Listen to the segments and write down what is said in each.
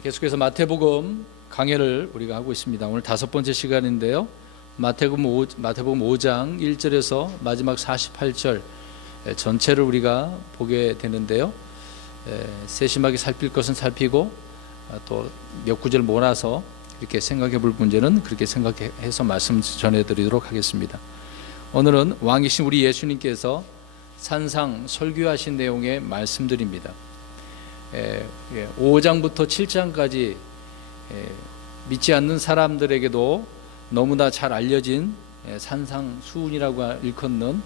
계속해서 마태복음 강해를 우리가 하고 있습니다. 오늘 5번째 시간인데요. 마태복음 5장 1절에서 마지막 48절 전체를 우리가 보게 되는데요. 세심하게 살필 것은 살피고 또 몇 구절 몰아서 이렇게 생각해 볼 문제는 그렇게 생각해서 말씀 전해드리도록 하겠습니다. 오늘은 왕이신 우리 예수님께서 산상 설교하신 내용의 말씀들입니다. 5장부터 7장까지 믿지 않는 사람들에게도 너무나 잘 알려진 산상수훈이라고 일컫는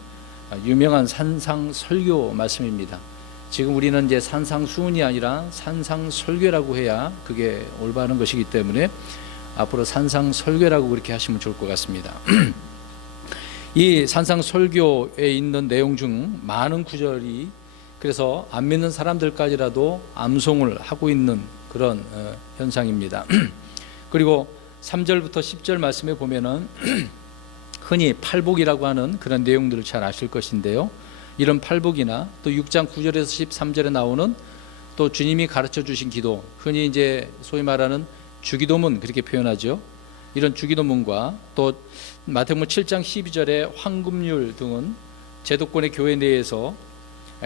유명한 산상설교 말씀입니다. 지금 우리는 이제 산상수훈이 아니라 산상설교라고 해야 그게 올바른 것이기 때문에 앞으로 산상설교라고 그렇게 하시면 좋을 것 같습니다. 이 산상설교에 있는 내용 중 많은 구절이 그래서 안 믿는 사람들까지라도 암송을 하고 있는 그런 현상입니다. 그리고 3절부터 10절 말씀에 보면은 흔히 팔복이라고 하는 그런 내용들을 잘 아실 것인데요. 이런 팔복이나 또 6장 9절에서 13절에 나오는 또 주님이 가르쳐 주신 기도, 흔히 이제 소위 말하는 주기도문 그렇게 표현하죠. 이런 주기도문과 또 마태복음 7장 12절의 황금률 등은 제도권의 교회 내에서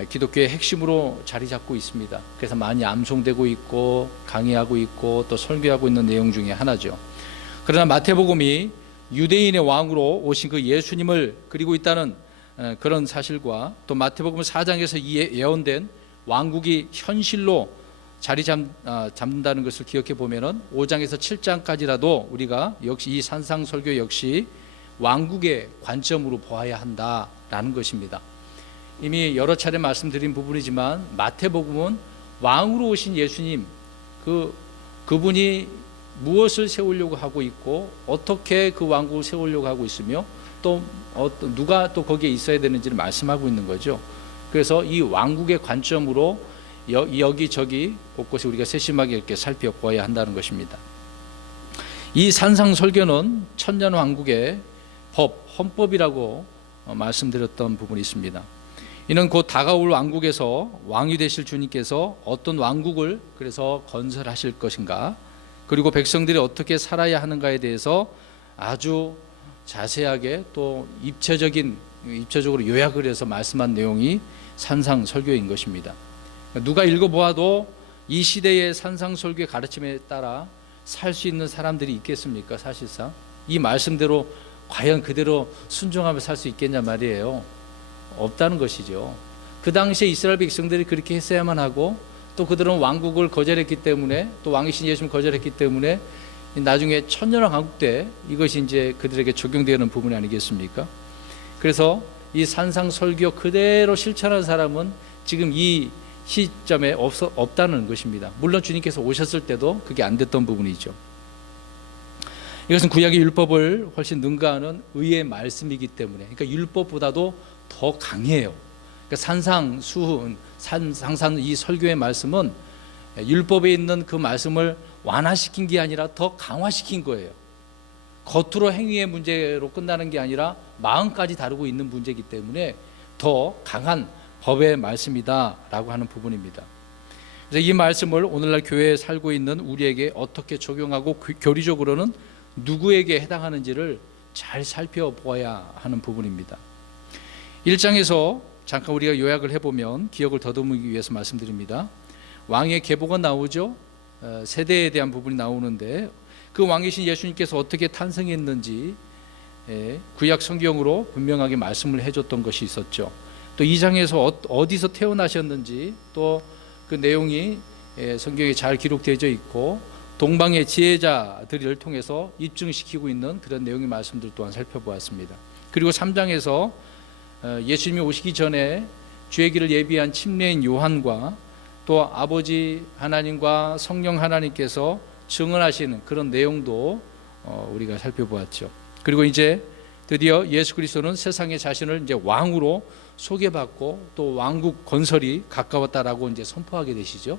기독교의 핵심으로 자리 잡고 있습니다. 그래서 많이 암송되고 있고 강의하고 있고 또 설교하고 있는 내용 중에 하나죠. 그러나 마태복음이 유대인의 왕으로 오신 그 예수님을 그리고 있다는 그런 사실과 또 마태복음 4장에서 예언된 왕국이 현실로 자리 잡는다는 것을 기억해 보면은 5장에서 7장까지라도 우리가 역시 이 산상설교 역시 왕국의 관점으로 보아야 한다라는 것입니다. 이미 여러 차례 말씀드린 부분이지만 마태복음은 왕으로 오신 예수님 그분이 무엇을 세우려고 하고 있고 어떻게 그 왕국을 세우려고 하고 있으며 또 누가 또 거기에 있어야 되는지를 말씀하고 있는 거죠. 그래서 이 왕국의 관점으로 여기저기 곳곳에 우리가 세심하게 이렇게 살펴보아야 한다는 것입니다. 이 산상설교는 천년왕국의 헌법이라고 말씀드렸던 부분이 있습니다. 이는 곧 다가올 왕국에서 왕이 되실 주님께서 어떤 왕국을 그래서 건설하실 것인가, 그리고 백성들이 어떻게 살아야 하는가에 대해서 아주 자세하게 또 입체적으로 요약을 해서 말씀한 내용이 산상설교인 것입니다. 누가 읽어보아도 이 시대의 산상설교의 가르침에 따라 살 수 있는 사람들이 있겠습니까? 사실상 이 말씀대로 과연 그대로 순종하며 살 수 있겠냐 말이에요. 없다는 것이죠. 그 당시에 이스라엘 백성들이 그렇게 했어야만 하고 또 그들은 왕국을 거절했기 때문에 또 왕이신 예수님을 거절했기 때문에 나중에 천년왕국 때 이것이 이제 그들에게 적용되는 부분이 아니겠습니까? 그래서 이 산상설교 그대로 실천하는 사람은 지금 이 시점에 없다는 것입니다. 물론 주님께서 오셨을 때도 그게 안 됐던 부분이죠. 이것은 구약의 율법을 훨씬 능가하는 의의 말씀이기 때문에, 그러니까 율법보다도 더 강해요. 그러니까 산상수훈, 이 설교의 말씀은 율법에 있는 그 말씀을 완화시킨 게 아니라 더 강화시킨 거예요. 겉으로 행위의 문제로 끝나는 게 아니라 마음까지 다루고 있는 문제이기 때문에 더 강한 법의 말씀이다라고 하는 부분입니다. 그래서 이 말씀을 오늘날 교회에 살고 있는 우리에게 어떻게 적용하고 교리적으로는 누구에게 해당하는지를 잘 살펴보아야 하는 부분입니다. 1장에서 잠깐 우리가 요약을 해보면 기억을 더듬기 위해서 말씀드립니다. 왕의 계보가 나오죠. 세대에 대한 부분이 나오는데 그 왕이신 예수님께서 어떻게 탄생했는지 구약 성경으로 분명하게 말씀을 해줬던 것이 있었죠. 또 2장에서 어디서 태어나셨는지 또 그 내용이 성경에 잘 기록되어 있고 동방의 지혜자들을 통해서 입증시키고 있는 그런 내용의 말씀들 또한 살펴보았습니다. 그리고 3장에서 예수님이 오시기 전에 주의 길을 예비한 침례인 요한과 또 아버지 하나님과 성령 하나님께서 증언하시는 그런 내용도 우리가 살펴보았죠. 그리고 이제 드디어 예수 그리스도는 세상에 자신을 이제 왕으로 소개받고 또 왕국 건설이 가까웠다라고 이제 선포하게 되시죠.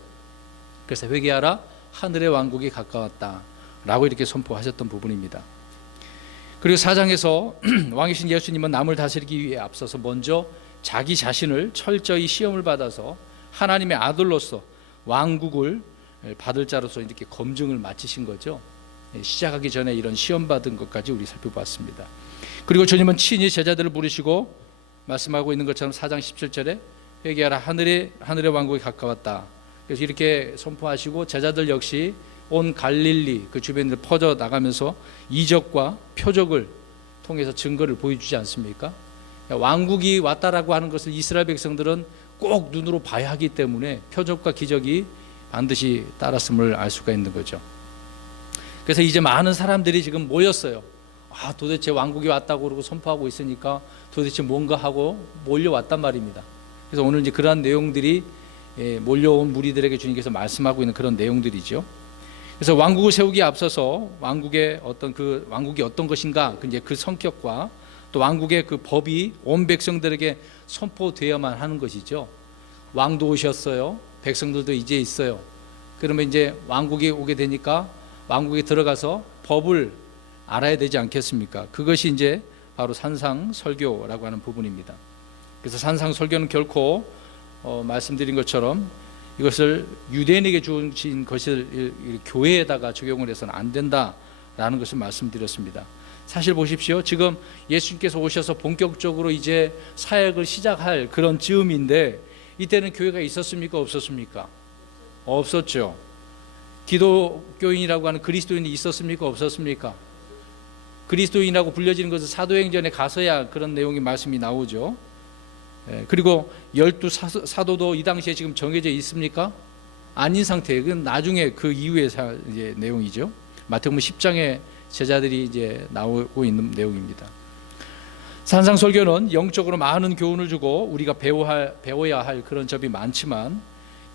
그래서 회개하라, 하늘의 왕국이 가까웠다라고 이렇게 선포하셨던 부분입니다. 그리고 4장에서 왕이신 예수님은 남을 다스리기 위해 앞서서 먼저 자기 자신을 철저히 시험을 받아서 하나님의 아들로서 왕국을 받을 자로서 이렇게 검증을 마치신 거죠. 시작하기 전에 이런 시험 받은 것까지 우리 살펴봤습니다. 그리고 주님은 친히 제자들을 부르시고 말씀하고 있는 것처럼 4장 17절에 회개하라, 하늘의 왕국이 가까웠다. 그래서 이렇게 선포하시고 제자들 역시 온 갈릴리 그 주변을 퍼져 나가면서 이적과 표적을 통해서 증거를 보여주지 않습니까? 왕국이 왔다라고 하는 것을 이스라엘 백성들은 꼭 눈으로 봐야 하기 때문에 표적과 기적이 반드시 따랐음을 알 수가 있는 거죠. 그래서 이제 많은 사람들이 지금 모였어요. 도대체 왕국이 왔다고 그러고 선포하고 있으니까 도대체 뭔가 하고 몰려왔단 말입니다. 그래서 오늘 이제 그러한 내용들이 몰려온 무리들에게 주님께서 말씀하고 있는 그런 내용들이죠. 그래서 왕국을 세우기에 앞서서 왕국이 어떤 것인가, 이제 그 성격과 또 왕국의 그 법이 온 백성들에게 선포되어야만 하는 것이죠. 왕도 오셨어요. 백성들도 이제 있어요. 그러면 이제 왕국이 오게 되니까 왕국에 들어가서 법을 알아야 되지 않겠습니까? 그것이 이제 바로 산상설교라고 하는 부분입니다. 그래서 산상설교는 결코 말씀드린 것처럼 이것을 유대인에게 주신 것을 교회에다가 적용을 해서는 안 된다라는 것을 말씀드렸습니다. 사실 보십시오. 지금 예수님께서 오셔서 본격적으로 이제 사역을 시작할 그런 즈음인데 이때는 교회가 있었습니까? 없었습니까? 없었죠. 기독교인이라고 하는 그리스도인이 있었습니까? 없었습니까? 그리스도인이라고 불려지는 것은 사도행전에 가서야 그런 내용의 말씀이 나오죠. 그리고 12사도도 이 당시에 지금 정해져 있습니까? 아닌 상태예요. 그건 나중에 그 이후의 이제 내용이죠. 마태복음 10장에 제자들이 이제 나오고 있는 내용입니다. 산상설교는 영적으로 많은 교훈을 주고 우리가 배워야 할 그런 점이 많지만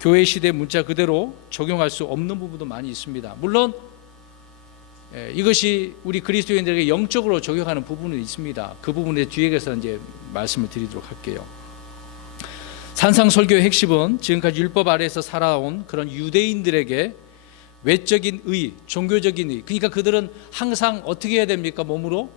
교회 시대 문자 그대로 적용할 수 없는 부분도 많이 있습니다. 물론 이것이 우리 그리스도인들에게 영적으로 적용하는 부분은 있습니다. 그 부분에 뒤에서 이제 말씀을 드리도록 할게요. 산상설교의 핵심은 지금까지 율법 아래에서 살아온 그런 유대인들에게 외적인 의, 종교적인 의, 그러니까 그들은 항상 어떻게 해야 됩니까? 몸으로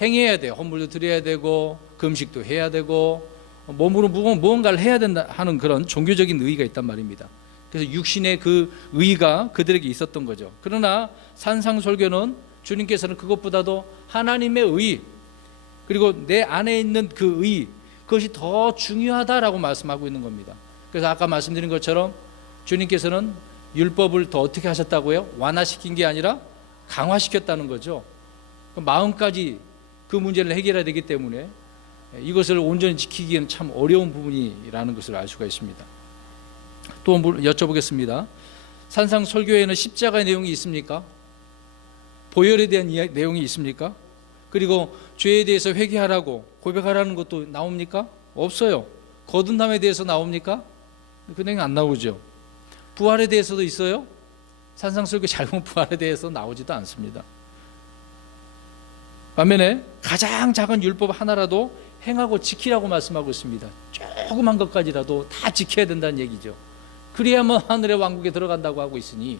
행해야 돼요. 헌물도 드려야 되고 금식도 해야 되고 몸으로 무언가를 해야 된다 하는 그런 종교적인 의의가 있단 말입니다. 그래서 육신의 그 의의가 그들에게 있었던 거죠. 그러나 산상설교는 주님께서는 그것보다도 하나님의 의, 그리고 내 안에 있는 그 의, 그것이 더 중요하다라고 말씀하고 있는 겁니다. 그래서 아까 말씀드린 것처럼 주님께서는 율법을 더 어떻게 하셨다고요? 완화시킨 게 아니라 강화시켰다는 거죠. 마음까지 그 문제를 해결해야 되기 때문에 이것을 온전히 지키기에는 참 어려운 부분이라는 것을 알 수가 있습니다. 또 여쭤보겠습니다. 산상설교에는 십자가의 내용이 있습니까? 보혈에 대한 내용이 있습니까? 그리고 죄에 대해서 회개하라고 고백하라는 것도 나옵니까? 없어요. 거듭남에 대해서 나옵니까? 그 내용 안 나오죠. 부활에 대해서도 있어요? 산상설교 잘 보면 부활에 대해서 나오지도 않습니다. 반면에 가장 작은 율법 하나라도 행하고 지키라고 말씀하고 있습니다. 조그만 것까지라도 다 지켜야 된다는 얘기죠. 그래야만 하늘의 왕국에 들어간다고 하고 있으니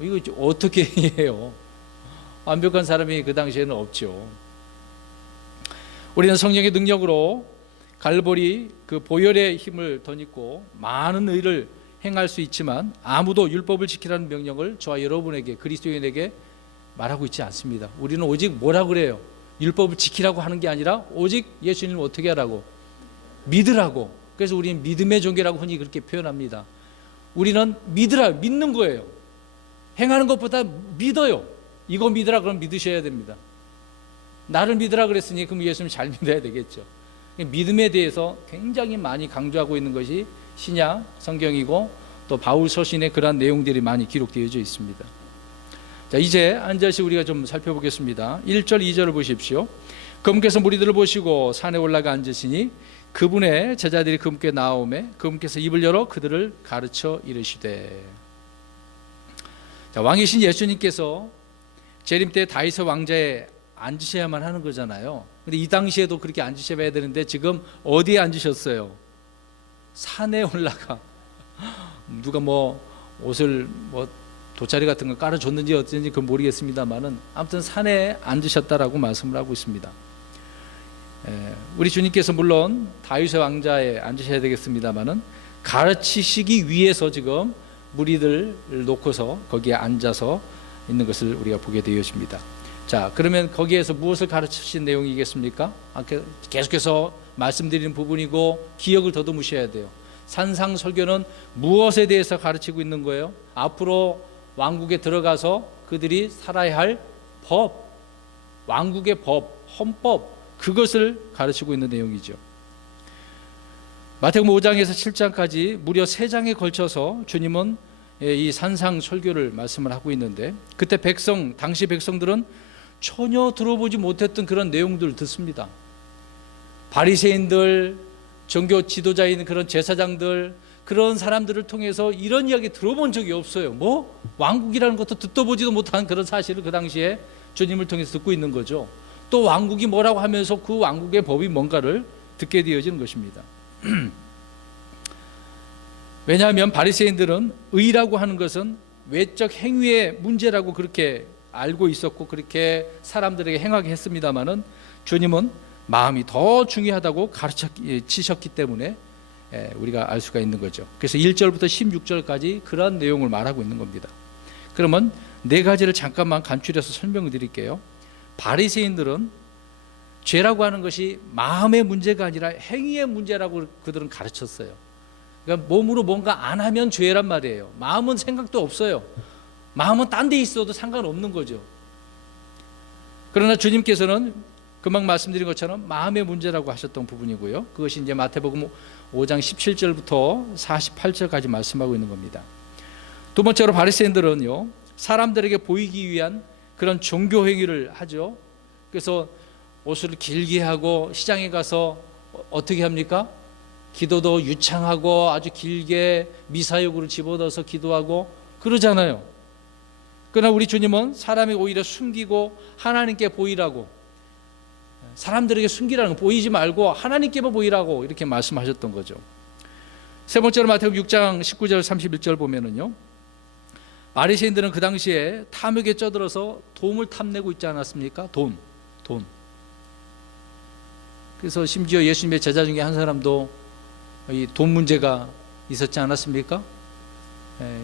이거 어떻게 해요? 완벽한 사람이 그 당시에는 없죠. 우리는 성령의 능력으로 갈보리 그 보혈의 힘을 덧입고 많은 의를 행할 수 있지만 아무도 율법을 지키라는 명령을 저와 여러분에게, 그리스도인에게 말하고 있지 않습니다. 우리는 오직 뭐라 그래요? 율법을 지키라고 하는 게 아니라 오직 예수님을 어떻게 하라고? 믿으라고. 그래서 우리는 믿음의 종교라고 흔히 그렇게 표현합니다. 우리는 믿는 거예요. 행하는 것보다 믿어요. 이거 믿으라 그러면 믿으셔야 됩니다. 나를 믿으라 그랬으니 그럼 예수님 잘 믿어야 되겠죠. 믿음에 대해서 굉장히 많이 강조하고 있는 것이 신약 성경이고 또 바울 서신에 그러한 내용들이 많이 기록되어져 있습니다. 자, 이제 한 절씩 우리가 좀 살펴보겠습니다. 1절 2절을 보십시오. 그분께서 무리들을 보시고 산에 올라가 앉으시니 그분의 제자들이 그분께 나오매 그분께서 입을 열어 그들을 가르쳐 이르시되. 자, 왕이신 예수님께서 재림 때 다윗의 왕자에 앉으셔야만 하는 거잖아요. 근데 이 당시에도 그렇게 앉으셔야 되는데 지금 어디에 앉으셨어요? 산에 올라가. 누가 옷을 돗자리 같은 거 깔아줬는지 어쩐지 그건 모르겠습니다만은 아무튼 산에 앉으셨다라고 말씀을 하고 있습니다. 우리 주님께서 물론 다윗의 왕자에 앉으셔야 되겠습니다만은 가르치시기 위해서 지금 무리들을 놓고서 거기에 앉아서 있는 것을 우리가 보게 되었습니다. 자, 그러면 거기에서 무엇을 가르치신 내용이겠습니까? 계속해서 말씀드리는 부분이고 기억을 더듬으셔야 돼요. 산상설교는 무엇에 대해서 가르치고 있는 거예요? 앞으로 왕국에 들어가서 그들이 살아야 할 법, 왕국의 법, 헌법, 그것을 가르치고 있는 내용이죠. 마태복음 5장에서 7장까지 무려 3장에 걸쳐서 주님은 이 산상설교를 말씀을 하고 있는데, 그때 당시 백성들은 전혀 들어보지 못했던 그런 내용들을 듣습니다. 바리새인들, 종교 지도자인 그런 제사장들, 그런 사람들을 통해서 이런 이야기 들어본 적이 없어요. 뭐 왕국이라는 것도 듣도 보지도 못한 그런 사실을 그 당시에 주님을 통해서 듣고 있는 거죠. 또 왕국이 뭐라고 하면서 그 왕국의 법이 뭔가를 듣게 되어지는 것입니다. 왜냐하면 바리새인들은 의라고 하는 것은 외적 행위의 문제라고 그렇게 알고 있었고 그렇게 사람들에게 행하게 했습니다마는, 주님은 마음이 더 중요하다고 가르치셨기 때문에 우리가 알 수가 있는 거죠. 그래서 1절부터 16절까지 그러한 내용을 말하고 있는 겁니다. 그러면 4가지를 잠깐만 간추려서 설명을 드릴게요. 바리새인들은 죄라고 하는 것이 마음의 문제가 아니라 행위의 문제라고 그들은 가르쳤어요. 그러니까 몸으로 뭔가 안 하면 죄란 말이에요. 마음은 생각도 없어요. 마음은 딴 데 있어도 상관없는 거죠. 그러나 주님께서는 금방 말씀드린 것처럼 마음의 문제라고 하셨던 부분이고요. 그것이 이제 마태복음 5장 17절부터 48절까지 말씀하고 있는 겁니다. 두 번째로 바리새인들은요, 사람들에게 보이기 위한 그런 종교 행위를 하죠. 그래서 옷을 길게 하고 시장에 가서 어떻게 합니까? 기도도 유창하고 아주 길게 미사역으로 집어넣어서 기도하고 그러잖아요. 그러나 우리 주님은 사람이 오히려 숨기고 하나님께 보이라고, 사람들에게 숨기라는 거 보이지 말고 하나님께만 보이라고 이렇게 말씀하셨던 거죠. 세 번째로 마태복음 6장 19절 31절 보면은요, 바리새인들은 그 당시에 탐욕에 쩌들어서 돈을 탐내고 있지 않았습니까? 돈. 그래서 심지어 예수님의 제자 중에 한 사람도 이 돈 문제가 있었지 않았습니까?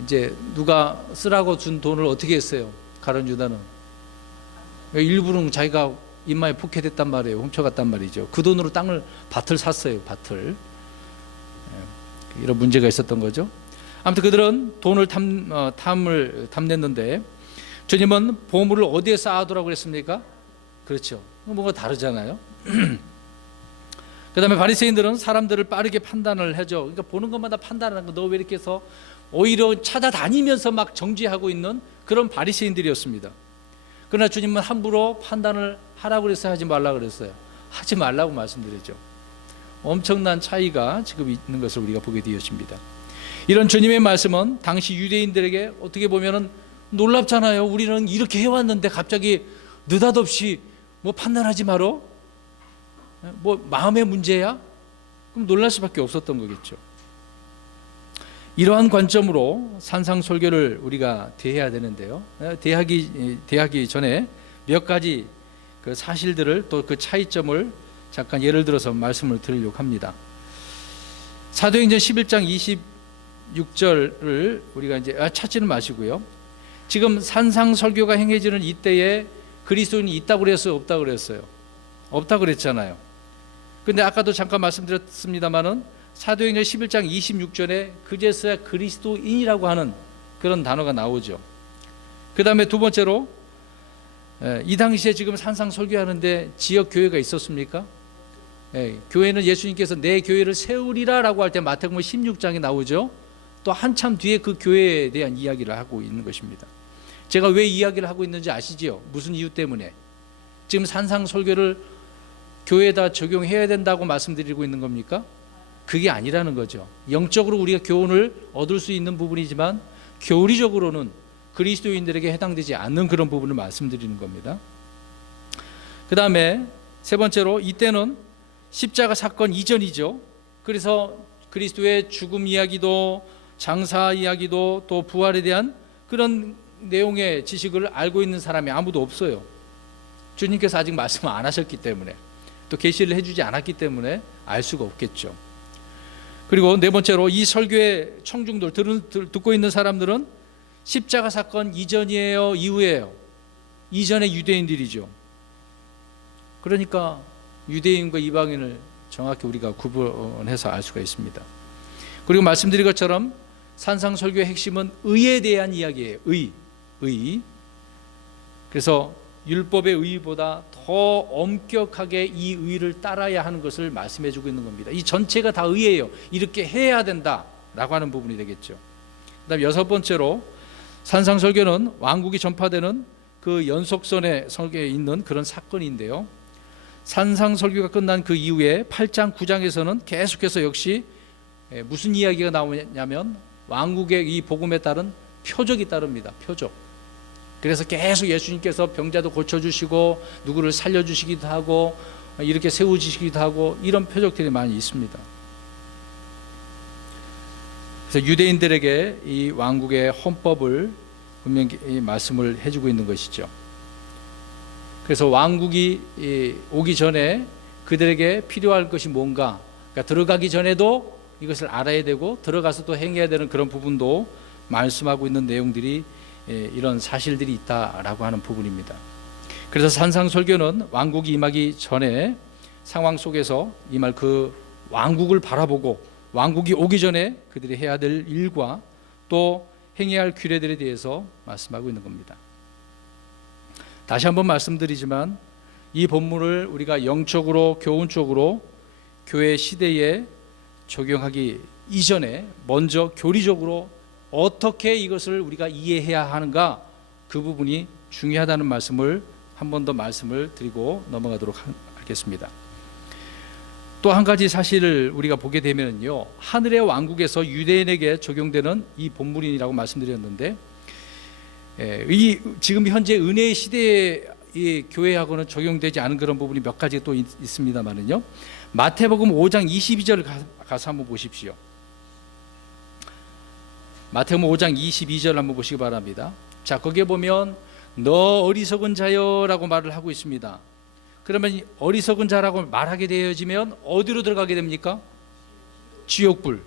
이제 누가 쓰라고 준 돈을 어떻게 했어요? 가룟 유다는 일부러 자기가 입마에 포켓했단 말이에요. 훔쳐갔단 말이죠. 그 돈으로 밭을 샀어요. 밭을. 이런 문제가 있었던 거죠. 아무튼 그들은 돈을 탐냈는데 주님은 보물을 어디에 쌓아두라고 그랬습니까? 그렇죠. 뭔가 다르잖아요. 그 다음에 바리새인들은 사람들을 빠르게 판단을 하죠. 그러니까 보는 것마다 판단하는 거, 너 왜 이렇게 해서 오히려 찾아다니면서 막 정죄하고 있는 그런 바리새인들이었습니다. 그러나 주님은 함부로 판단을 하라고 그랬어요? 하지 말라고 그랬어요? 하지 말라고 말씀드렸죠. 엄청난 차이가 지금 있는 것을 우리가 보게 되었습니다. 이런 주님의 말씀은 당시 유대인들에게 어떻게 보면 놀랍잖아요. 우리는 이렇게 해왔는데 갑자기 느닷없이 뭐 판단하지 마라? 뭐 마음의 문제야? 그럼 놀랄 수밖에 없었던 거겠죠. 이러한 관점으로 산상설교를 우리가 대해야 되는데요. 대하기 전에 몇 가지 그 사실들을, 또 그 차이점을 잠깐 예를 들어서 말씀을 드리려고 합니다. 사도행전 11장 26절을 우리가 이제 찾지는 마시고요. 지금 산상설교가 행해지는 이때에 그리스도인이 있다고 그랬어요? 없다고 그랬어요? 없다고 그랬잖아요. 근데 아까도 잠깐 말씀드렸습니다마는 사도행전 11장 26절에 그제서야 그리스도인이라고 하는 그런 단어가 나오죠. 그 다음에 두 번째로, 이 당시에 지금 산상설교하는데 지역 교회가 있었습니까? 교회는 예수님께서 내 교회를 세우리라 라고 할 때 마태복음 16장에 나오죠. 또 한참 뒤에 그 교회에 대한 이야기를 하고 있는 것입니다. 제가 왜 이야기를 하고 있는지 아시지요? 무슨 이유 때문에? 지금 산상설교를 교회에다 적용해야 된다고 말씀드리고 있는 겁니까? 그게 아니라는 거죠. 영적으로 우리가 교훈을 얻을 수 있는 부분이지만 교리적으로는 그리스도인들에게 해당되지 않는 그런 부분을 말씀드리는 겁니다. 그 다음에 세 번째로, 이때는 십자가 사건 이전이죠. 그래서 그리스도의 죽음 이야기도 장사 이야기도 또 부활에 대한 그런 내용의 지식을 알고 있는 사람이 아무도 없어요. 주님께서 아직 말씀을 안 하셨기 때문에, 또 계시를 해주지 않았기 때문에 알 수가 없겠죠. 그리고 네 번째로 이 설교의 청중들 듣고 있는 사람들은 십자가 사건 이전이에요, 이후예요? 이전의 유대인들이죠. 그러니까 유대인과 이방인을 정확히 우리가 구분해서 알 수가 있습니다. 그리고 말씀드린 것처럼 산상설교의 핵심은 의에 대한 이야기예요. 의. 그래서 율법의 의보다 더 엄격하게 이 의를 따라야 하는 것을 말씀해 주고 있는 겁니다. 이 전체가 다 의예요. 이렇게 해야 된다라고 하는 부분이 되겠죠. 그다음 여섯 번째로 산상설교는 왕국이 전파되는 그 연속선의 설계에 있는 그런 사건인데요. 산상설교가 끝난 그 이후에 8장 9장에서는 계속해서 역시 무슨 이야기가 나오냐면 왕국의 이 복음에 따른 표적이 따릅니다. 표적. 그래서 계속 예수님께서 병자도 고쳐주시고 누구를 살려주시기도 하고 이렇게 세워주시기도 하고 이런 표적들이 많이 있습니다. 그래서 유대인들에게 이 왕국의 헌법을 분명히 말씀을 해주고 있는 것이죠. 그래서 왕국이 오기 전에 그들에게 필요할 것이 뭔가, 그러니까 들어가기 전에도 이것을 알아야 되고 들어가서 또 행해야 되는 그런 부분도 말씀하고 있는 내용들이 이런 사실들이 있다라고 하는 부분입니다. 그래서 산상설교는 왕국이 임하기 전에 상황 속에서 임할 그 왕국을 바라보고 왕국이 오기 전에 그들이 해야 될 일과 또 행해야 할 규례들에 대해서 말씀하고 있는 겁니다. 다시 한번 말씀드리지만 이 본문을 우리가 영적으로 교훈적으로 교회 시대에 적용하기 이전에 먼저 교리적으로 어떻게 이것을 우리가 이해해야 하는가, 그 부분이 중요하다는 말씀을 한 번 더 말씀을 드리고 넘어가도록 하겠습니다. 또 한 가지 사실을 우리가 보게 되면요, 하늘의 왕국에서 유대인에게 적용되는 이 본문이라고 말씀드렸는데 이 지금 현재 은혜의 시대에 이 교회하고는 적용되지 않은 그런 부분이 몇 가지 또 있습니다만은요. 마태복음 5장 22절을 가서 한번 보십시오. 마태복음 5장 22절 한번 보시기 바랍니다. 자, 거기에 보면 너 어리석은 자여라고 말을 하고 있습니다. 그러면 어리석은 자라고 말하게 되어지면 어디로 들어가게 됩니까? 지옥불.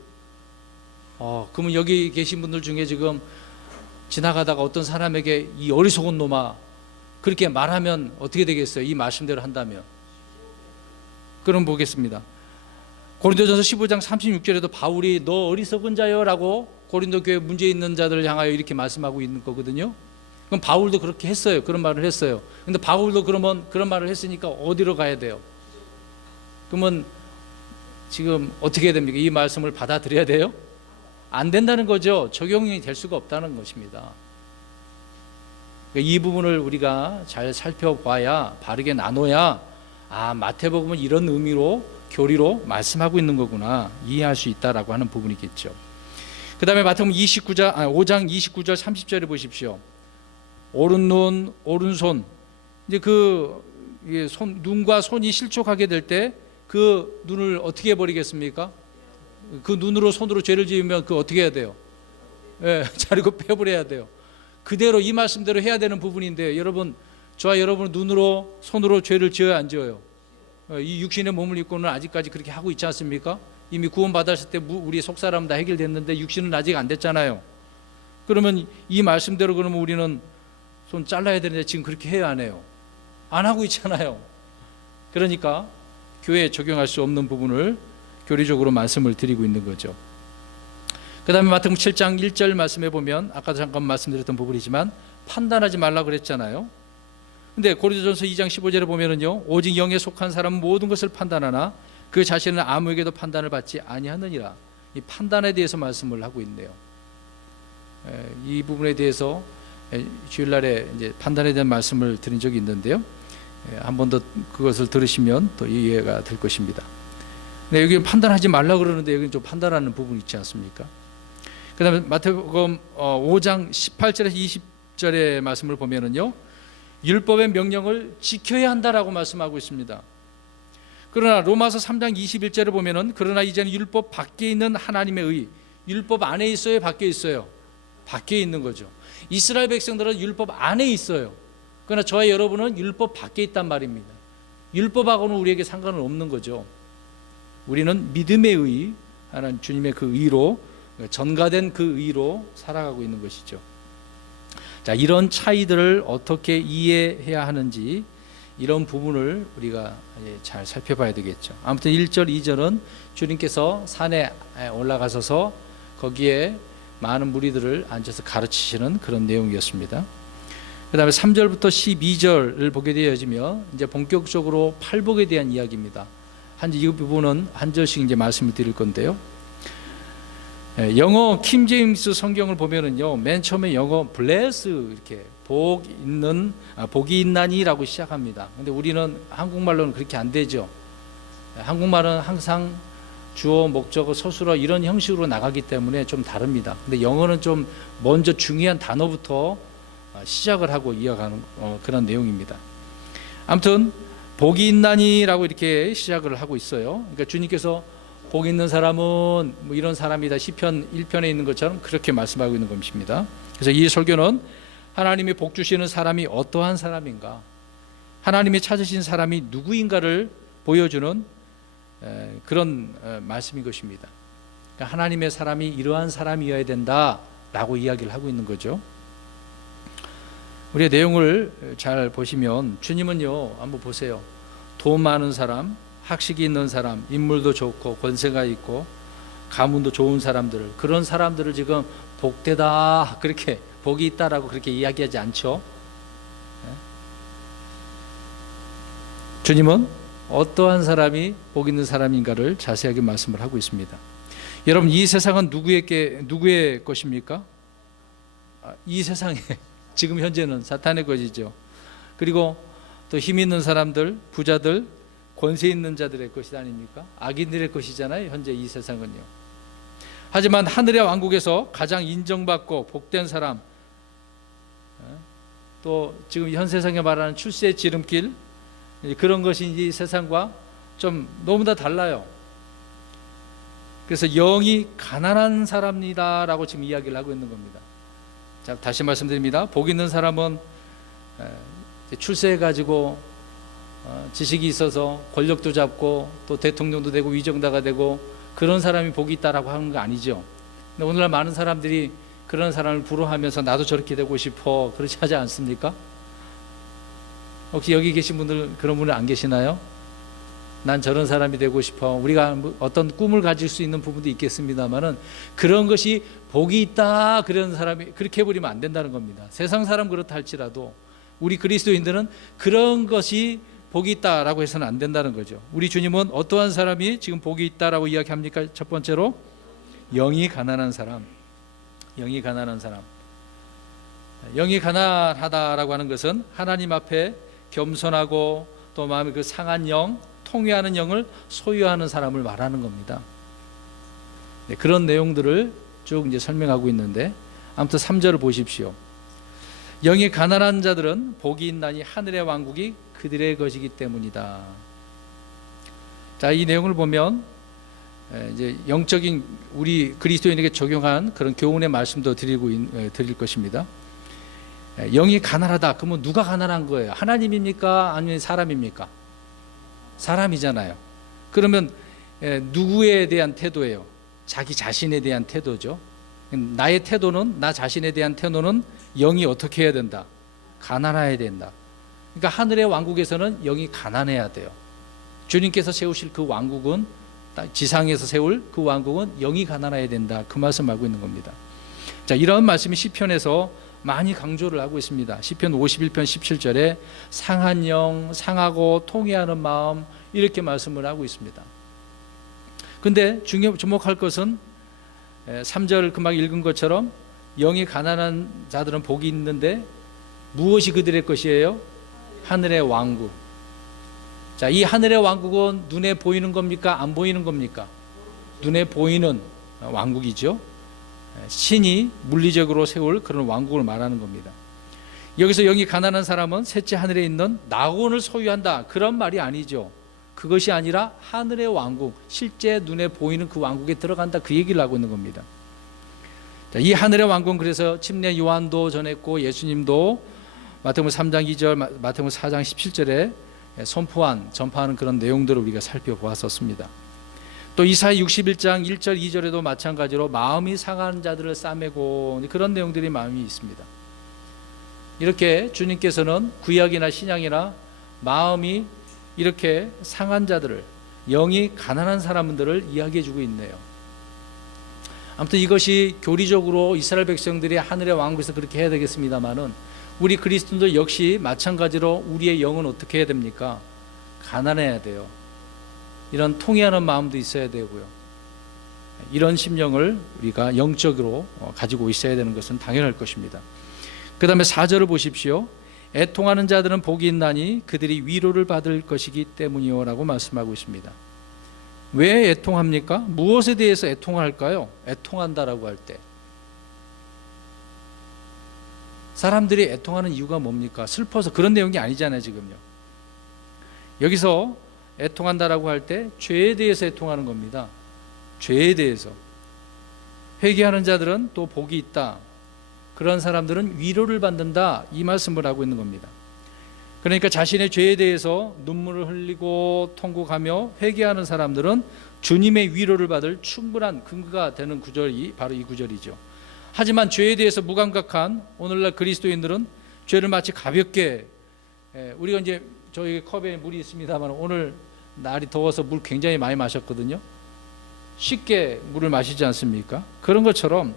그러면 여기 계신 분들 중에 지금 지나가다가 어떤 사람에게 이 어리석은 놈아 그렇게 말하면 어떻게 되겠어요? 이 말씀대로 한다면. 그럼 보겠습니다. 고린도전서 15장 36절에도 바울이 너 어리석은 자여라고 고린도 교회 문제 있는 자들을 향하여 이렇게 말씀하고 있는 거거든요. 그럼 바울도 그렇게 했어요. 그런 말을 했어요. 근데 바울도 그러면 그런 말을 했으니까 어디로 가야 돼요? 그러면 지금 어떻게 해야 됩니까? 이 말씀을 받아들여야 돼요? 안 된다는 거죠. 적용이 될 수가 없다는 것입니다. 이 부분을 우리가 잘 살펴봐야, 바르게 나눠야 마태복음은 이런 의미로 교리로 말씀하고 있는 거구나 이해할 수 있다라고 하는 부분이겠죠. 그 다음에 마태복음 5장 29절 30절에 보십시오. 오른눈 오른손, 이제 눈과 손이 실족하게 될 때 그 눈을 어떻게 해버리겠습니까? 그 눈으로 손으로 죄를 지으면 그 어떻게 해야 돼요? 자르고 빼버려야 돼요. 그대로 이 말씀대로 해야 되는 부분인데 여러분, 저와 여러분 눈으로 손으로 죄를 지어야 안 지어요? 이 육신의 몸을 입고는 아직까지 그렇게 하고 있지 않습니까? 이미 구원 받았을 때 우리 속사람 다 해결됐는데 육신은 아직 안 됐잖아요. 그러면 이 말씀대로 그러면 우리는 손 잘라야 되는데 지금 그렇게 해야 안 해요? 안 하고 있잖아요. 그러니까 교회에 적용할 수 없는 부분을 교리적으로 말씀을 드리고 있는 거죠. 그 다음에 마태복음 7장 1절 말씀해 보면 아까도 잠깐 말씀드렸던 부분이지만 판단하지 말라고 그랬잖아요. 근데 고린도전서 2장 15절에 보면은요, 오직 영에 속한 사람은 모든 것을 판단하나 그 자신은 아무에게도 판단을 받지 아니하느니라. 이 판단에 대해서 말씀을 하고 있네요. 이 부분에 대해서 주일날에 이제 판단에 대한 말씀을 드린 적이 있는데요. 한 번 더 그것을 들으시면 또 이해가 될 것입니다. 네, 여기 판단하지 말라 그러는데 여기는 좀 판단하는 부분이 있지 않습니까? 그 다음에 마태복음 5장 18절에서 20절의 말씀을 보면은요, 율법의 명령을 지켜야 한다라고 말씀하고 있습니다. 그러나 로마서 3장 21절에 보면은 그러나 이제는 율법 밖에 있는 하나님의 의, 율법 안에 있어요, 밖에 있어요? 밖에 있는 거죠. 이스라엘 백성들은 율법 안에 있어요. 그러나 저와 여러분은 율법 밖에 있단 말입니다. 율법하고는 우리에게 상관은 없는 거죠. 우리는 믿음의 의, 하나님 주님의 그 의로, 전가된 그 의로 살아가고 있는 것이죠. 자, 이런 차이들을 어떻게 이해해야 하는지 이런 부분을 우리가 잘 살펴봐야 되겠죠. 아무튼 1절, 2절은 주님께서 산에 올라가셔서 거기에 많은 무리들을 앉아서 가르치시는 그런 내용이었습니다. 그 다음에 3절부터 12절을 보게 되어지며 이제 본격적으로 팔복에 대한 이야기입니다. 이 부분은 한 절씩 이제 말씀을 드릴 건데요. 영어 킹 제임스 성경을 보면은요, 맨 처음에 영어 bless 이렇게 복이 있나니라고 시작합니다. 근데 우리는 한국말로는 그렇게 안 되죠. 한국말은 항상 주어, 목적어, 서술어 이런 형식으로 나가기 때문에 좀 다릅니다. 근데 영어는 좀 먼저 중요한 단어부터 시작을 하고 이어가는 그런 내용입니다. 아무튼 복이 있나니라고 이렇게 시작을 하고 있어요. 그러니까 주님께서 복 있는 사람은 뭐 이런 사람이다, 시편 1편에 있는 것처럼 그렇게 말씀하고 있는 것입니다. 그래서 이 설교는 하나님이 복 주시는 사람이 어떠한 사람인가, 하나님이 찾으신 사람이 누구인가를 보여주는 그런 말씀인 것입니다. 그러니까 하나님의 사람이 이러한 사람이어야 된다라고 이야기를 하고 있는 거죠. 우리의 내용을 잘 보시면 주님은요, 한번 보세요. 돈 많은 사람, 학식이 있는 사람, 인물도 좋고 권세가 있고 가문도 좋은 사람들을, 그런 사람들을 지금 복되다, 그렇게 복이 있다라고 그렇게 이야기하지 않죠. 주님은 어떠한 사람이 복 있는 사람인가를 자세하게 말씀을 하고 있습니다. 여러분, 이 세상은 누구의 것입니까? 이 세상에 지금 현재는 사탄의 것이죠. 그리고 또 힘 있는 사람들, 부자들, 권세 있는 자들의 것이 아닙니까? 악인들의 것이잖아요, 현재 이 세상은요. 하지만 하늘의 왕국에서 가장 인정받고 복된 사람, 또 지금 현 세상에 말하는 출세의 지름길, 그런 것이 이 세상과 좀 너무나 달라요. 그래서 영이 가난한 사람이다라고 지금 이야기를 하고 있는 겁니다. 자, 다시 말씀드립니다. 복 있는 사람은 출세해가지고 지식이 있어서 권력도 잡고 또 대통령도 되고 위정자가 되고 그런 사람이 복이 있다라고 하는 거 아니죠. 근데 오늘날 많은 사람들이 그런 사람을 부러워하면서 나도 저렇게 되고 싶어, 그렇지 하지 않습니까? 혹시 여기 계신 분들 그런 분은 안 계시나요? 난 저런 사람이 되고 싶어. 우리가 어떤 꿈을 가질 수 있는 부분도 있겠습니다만은 그런 것이 복이 있다, 그런 사람이 그렇게 해버리면 안 된다는 겁니다. 세상 사람 그렇다 할지라도 우리 그리스도인들은 그런 것이 복이 있다라고 해서는 안 된다는 거죠. 우리 주님은 어떠한 사람이 지금 복이 있다라고 이야기합니까? 첫 번째로 영이 가난한 사람. 영이 가난한 사람. 영이 가난하다라고 하는 것은 하나님 앞에 겸손하고 또 마음의 그 상한 영, 통회하는 영을 소유하는 사람을 말하는 겁니다. 네, 그런 내용들을 쭉 이제 설명하고 있는데, 아무튼 3절을 보십시오. 영이 가난한 자들은 복이 있나니 하늘의 왕국이 그들의 것이기 때문이다. 자, 이 내용을 보면 이제 영적인 우리 그리스도인에게 적용한 그런 교훈의 말씀도 드릴 것입니다. 영이 가난하다. 그러면 누가 가난한 거예요? 하나님입니까? 아니면 사람입니까? 사람이잖아요. 그러면 누구에 대한 태도예요? 자기 자신에 대한 태도죠. 나의 태도는, 나 자신에 대한 태도는 영이 어떻게 해야 된다? 가난해야 된다. 그러니까 하늘의 왕국에서는 영이 가난해야 돼요. 주님께서 세우실 그 왕국은, 지상에서 세울 그 왕국은 영이 가난해야 된다. 그 말씀 알고 있는 겁니다. 자, 이런 말씀이 시편에서 많이 강조를 하고 있습니다. 시편 51편 17절에 상한 영, 상하고 통회하는 마음, 이렇게 말씀을 하고 있습니다. 근데 주목할 것은 3절 금방 읽은 것처럼 영이 가난한 자들은 복이 있는데 무엇이 그들의 것이에요? 하늘의 왕국. 자, 이 하늘의 왕국은 눈에 보이는 겁니까? 안 보이는 겁니까? 눈에 보이는 왕국이죠. 신이 물리적으로 세울 그런 왕국을 말하는 겁니다. 여기서 영이 가난한 사람은 셋째 하늘에 있는 낙원을 소유한다, 그런 말이 아니죠. 그것이 아니라 하늘의 왕국, 실제 눈에 보이는 그 왕국에 들어간다, 그 얘기를 하고 있는 겁니다. 자, 이 하늘의 왕국은 그래서 침례 요한도 전했고 예수님도 마태복음 3장 2절, 마태복음 4장 17절에 전파하는 그런 내용들을 우리가 살펴보았었습니다. 또 이사야 61장 1절 2절에도 마찬가지로 마음이 상한 자들을 싸매고 그런 내용들이 마음이 있습니다. 이렇게 주님께서는 구약이나 신약이나 마음이 이렇게 상한 자들을, 영이 가난한 사람들을 이야기해 주고 있네요. 아무튼 이것이 교리적으로 이스라엘 백성들이 하늘의 왕국에서 그렇게 해야 되겠습니다만은 우리 그리스도인들 역시 마찬가지로 우리의 영은 어떻게 해야 됩니까? 가난해야 돼요. 이런 통회하는 마음도 있어야 되고요. 이런 심령을 우리가 영적으로 가지고 있어야 되는 것은 당연할 것입니다. 그 다음에 4절을 보십시오. 애통하는 자들은 복이 있나니 그들이 위로를 받을 것이기 때문이요 라고 말씀하고 있습니다. 왜 애통합니까? 무엇에 대해서 애통할까요? 애통한다라고 할 때 사람들이 애통하는 이유가 뭡니까? 슬퍼서 그런 내용이 아니잖아요. 지금요. 여기서 애통한다라고 할 때 죄에 대해서 애통하는 겁니다. 죄에 대해서. 회개하는 자들은 또 복이 있다. 그런 사람들은 위로를 받는다. 이 말씀을 하고 있는 겁니다. 그러니까 자신의 죄에 대해서 눈물을 흘리고 통곡하며 회개하는 사람들은 주님의 위로를 받을 충분한 근거가 되는 구절이 바로 이 구절이죠. 하지만 죄에 대해서 무감각한 오늘날 그리스도인들은 죄를 마치 가볍게, 우리가 이제 저희 컵에 물이 있습니다만 오늘 날이 더워서 물 굉장히 많이 마셨거든요. 쉽게 물을 마시지 않습니까? 그런 것처럼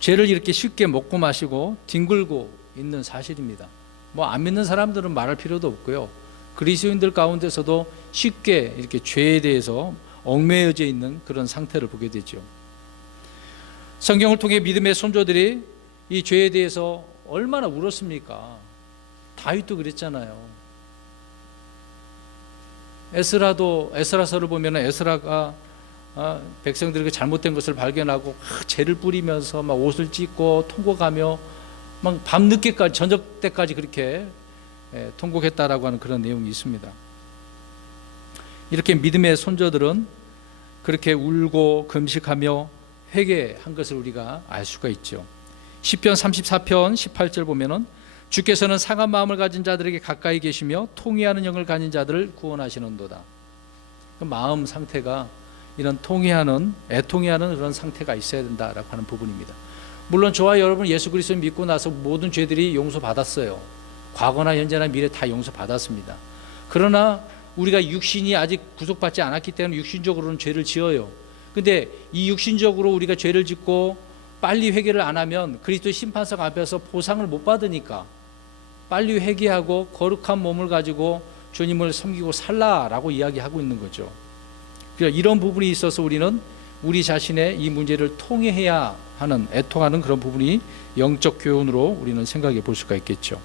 죄를 이렇게 쉽게 먹고 마시고 뒹굴고 있는 사실입니다. 뭐 안 믿는 사람들은 말할 필요도 없고요. 그리스도인들 가운데서도 쉽게 이렇게 죄에 대해서 얽매여져 있는 그런 상태를 보게 되죠. 성경을 통해 믿음의 선조들이 이 죄에 대해서 얼마나 울었습니까? 다윗도 그랬잖아요. 에스라서를 보면 에스라가 백성들에게 잘못된 것을 발견하고 죄를 뿌리면서 막 옷을 찢고 통곡하며 막 밤늦게까지 저녁 때까지 그렇게 통곡했다라고 하는 그런 내용이 있습니다. 이렇게 믿음의 손자들은 그렇게 울고 금식하며 회개한 것을 우리가 알 수가 있죠. 시편 34편 18절 보면은 주께서는 상한 마음을 가진 자들에게 가까이 계시며 통회하는 영을 가진 자들을 구원하시는도다. 그 마음 상태가 이런 통회하는, 애통해하는 그런 상태가 있어야 된다라고 하는 부분입니다. 물론 저와 여러분 예수 그리스도를 믿고 나서 모든 죄들이 용서받았어요. 과거나 현재나 미래 다 용서받았습니다. 그러나 우리가 육신이 아직 구속받지 않았기 때문에 육신적으로는 죄를 지어요. 근데 이 육신적으로 우리가 죄를 짓고 빨리 회개를 안 하면 그리스도 심판석 앞에서 보상을 못 받으니까 빨리 회개하고 거룩한 몸을 가지고 주님을 섬기고 살라라고 이야기하고 있는 거죠. 그러니까 이런 부분이 있어서 우리는 우리 자신의 이 문제를 통해야 하는, 애통하는 그런 부분이 영적 교훈으로 우리는 생각해 볼 수가 있겠죠.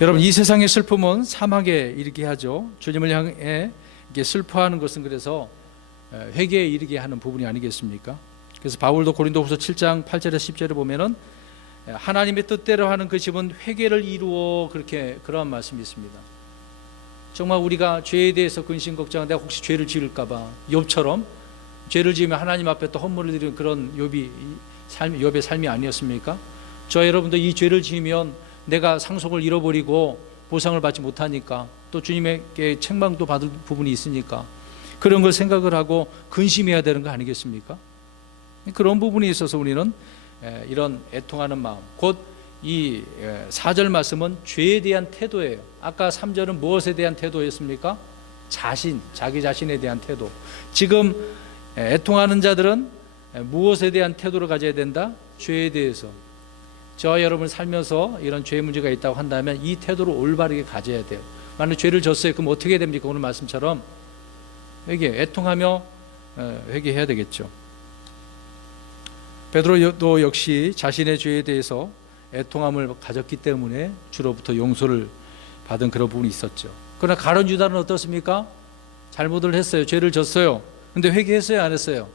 여러분, 이 세상의 슬픔은 사막에 이르게 하죠. 주님을 향해 이렇게 슬퍼하는 것은 그래서 회개에 이르게 하는 부분이 아니겠습니까? 그래서 바울도 고린도후서 7장 8절에 10절에 보면은 하나님의 뜻대로 하는 그 집은 회개를 이루어, 그렇게 그러한 말씀이 있습니다. 정말 우리가 죄에 대해서 근심 걱정하는데 혹시 죄를 지을까봐 욥처럼 죄를 지으면 하나님 앞에 또 헌물을 드리는 그런 욥의 삶이 아니었습니까? 저 여러분도 이 죄를 지으면 내가 상속을 잃어버리고 보상을 받지 못하니까 또 주님에게 책망도 받을 부분이 있으니까 그런 걸 생각을 하고 근심해야 되는 거 아니겠습니까? 그런 부분에 있어서 우리는 이런 애통하는 마음, 곧 이 4절 말씀은 죄에 대한 태도예요. 아까 3절은 무엇에 대한 태도였습니까? 자기 자신에 대한 태도. 지금 애통하는 자들은 무엇에 대한 태도를 가져야 된다? 죄에 대해서. 저와 여러분 살면서 이런 죄 문제가 있다고 한다면 이 태도를 올바르게 가져야 돼요. 만약 죄를 졌어요. 그럼 어떻게 됩니까? 오늘 말씀처럼 애통하며 회개해야 되겠죠. 베드로도 역시 자신의 죄에 대해서 애통함을 가졌기 때문에 주로부터 용서를 받은 그런 부분이 있었죠. 그러나 가룟 유다는 어떻습니까? 잘못을 했어요. 죄를 졌어요. 근데 회개했어요? 안 했어요?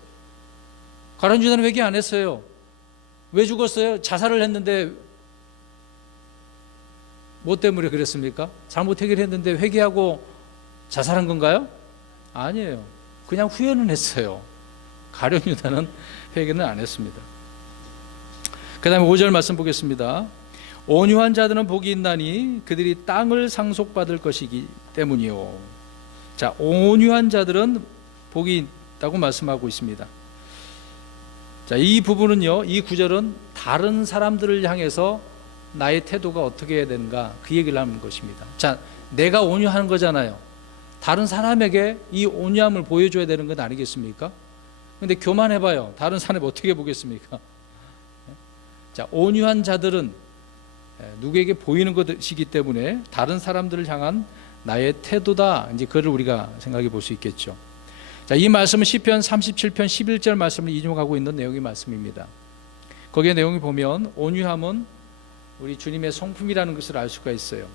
가룟 유다는 회개 안 했어요. 왜 죽었어요? 자살을 했는데 뭐 때문에 그랬습니까? 잘못 해결했는데 회개하고 자살한 건가요? 아니에요. 그냥 후회는 했어요. 가룟 유다는 회개는 안 했습니다. 그 다음에 5절 말씀 보겠습니다. 온유한 자들은 복이 있나니 그들이 땅을 상속받을 것이기 때문이요. 자, 온유한 자들은 복이 있다고 말씀하고 있습니다. 자, 이 부분은요, 이 구절은 다른 사람들을 향해서 나의 태도가 어떻게 해야 되는가, 그 얘기를 하는 것입니다. 자, 내가 온유한 거잖아요. 다른 사람에게 이 온유함을 보여줘야 되는 건 아니겠습니까? 근데 교만해봐요. 다른 사람이 어떻게 보겠습니까? 자, 온유한 자들은 누구에게 보이는 것이기 때문에 다른 사람들을 향한 나의 태도다, 이제 그를 우리가 생각해 볼 수 있겠죠. 자, 이 말씀은 시편 37편 11절 말씀을 인용하고 있는 내용의 말씀입니다. 거기에 내용이 보면 온유함은 우리 주님의 성품이라는 것을 알 수가 있어요.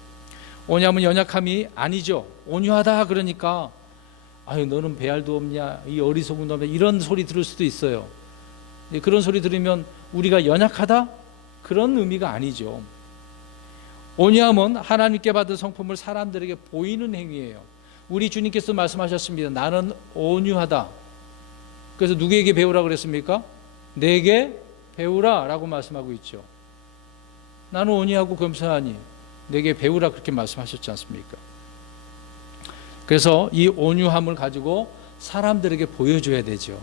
온유함은 연약함이 아니죠. 온유하다 그러니까 아유 너는 배알도 없냐, 이 어리석은 놈이야, 이런 소리 들을 수도 있어요. 그런 소리 들으면 우리가 연약하다? 그런 의미가 아니죠. 온유함은 하나님께 받은 성품을 사람들에게 보이는 행위예요. 우리 주님께서 말씀하셨습니다. 나는 온유하다. 그래서 누구에게 배우라 그랬습니까? 내게 배우라 라고 말씀하고 있죠. 나는 온유하고 겸손하니 내게 배우라, 그렇게 말씀하셨지 않습니까? 그래서 이 온유함을 가지고 사람들에게 보여줘야 되죠.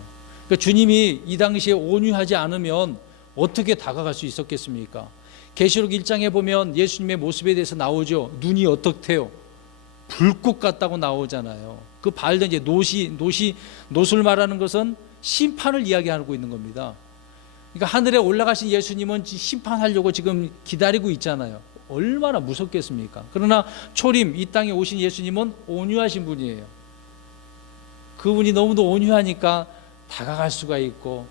그러니까 주님이 이 당시에 온유하지 않으면 어떻게 다가갈 수 있었겠습니까? 계시록 1장에 보면 예수님의 모습에 대해서 나오죠. 눈이 어떻대요? 불꽃 같다고 나오잖아요. 그 발된 이제 노술 말하는 것은 심판을 이야기하고 있는 겁니다. 그러니까 하늘에 올라가신 예수님은 심판하려고 지금 기다리고 있잖아요. 얼마나 무섭겠습니까? 그러나 초림 이 땅에 오신 예수님은 온유하신 분이에요. 그분이 너무도 온유하니까 다가갈 수가 있고,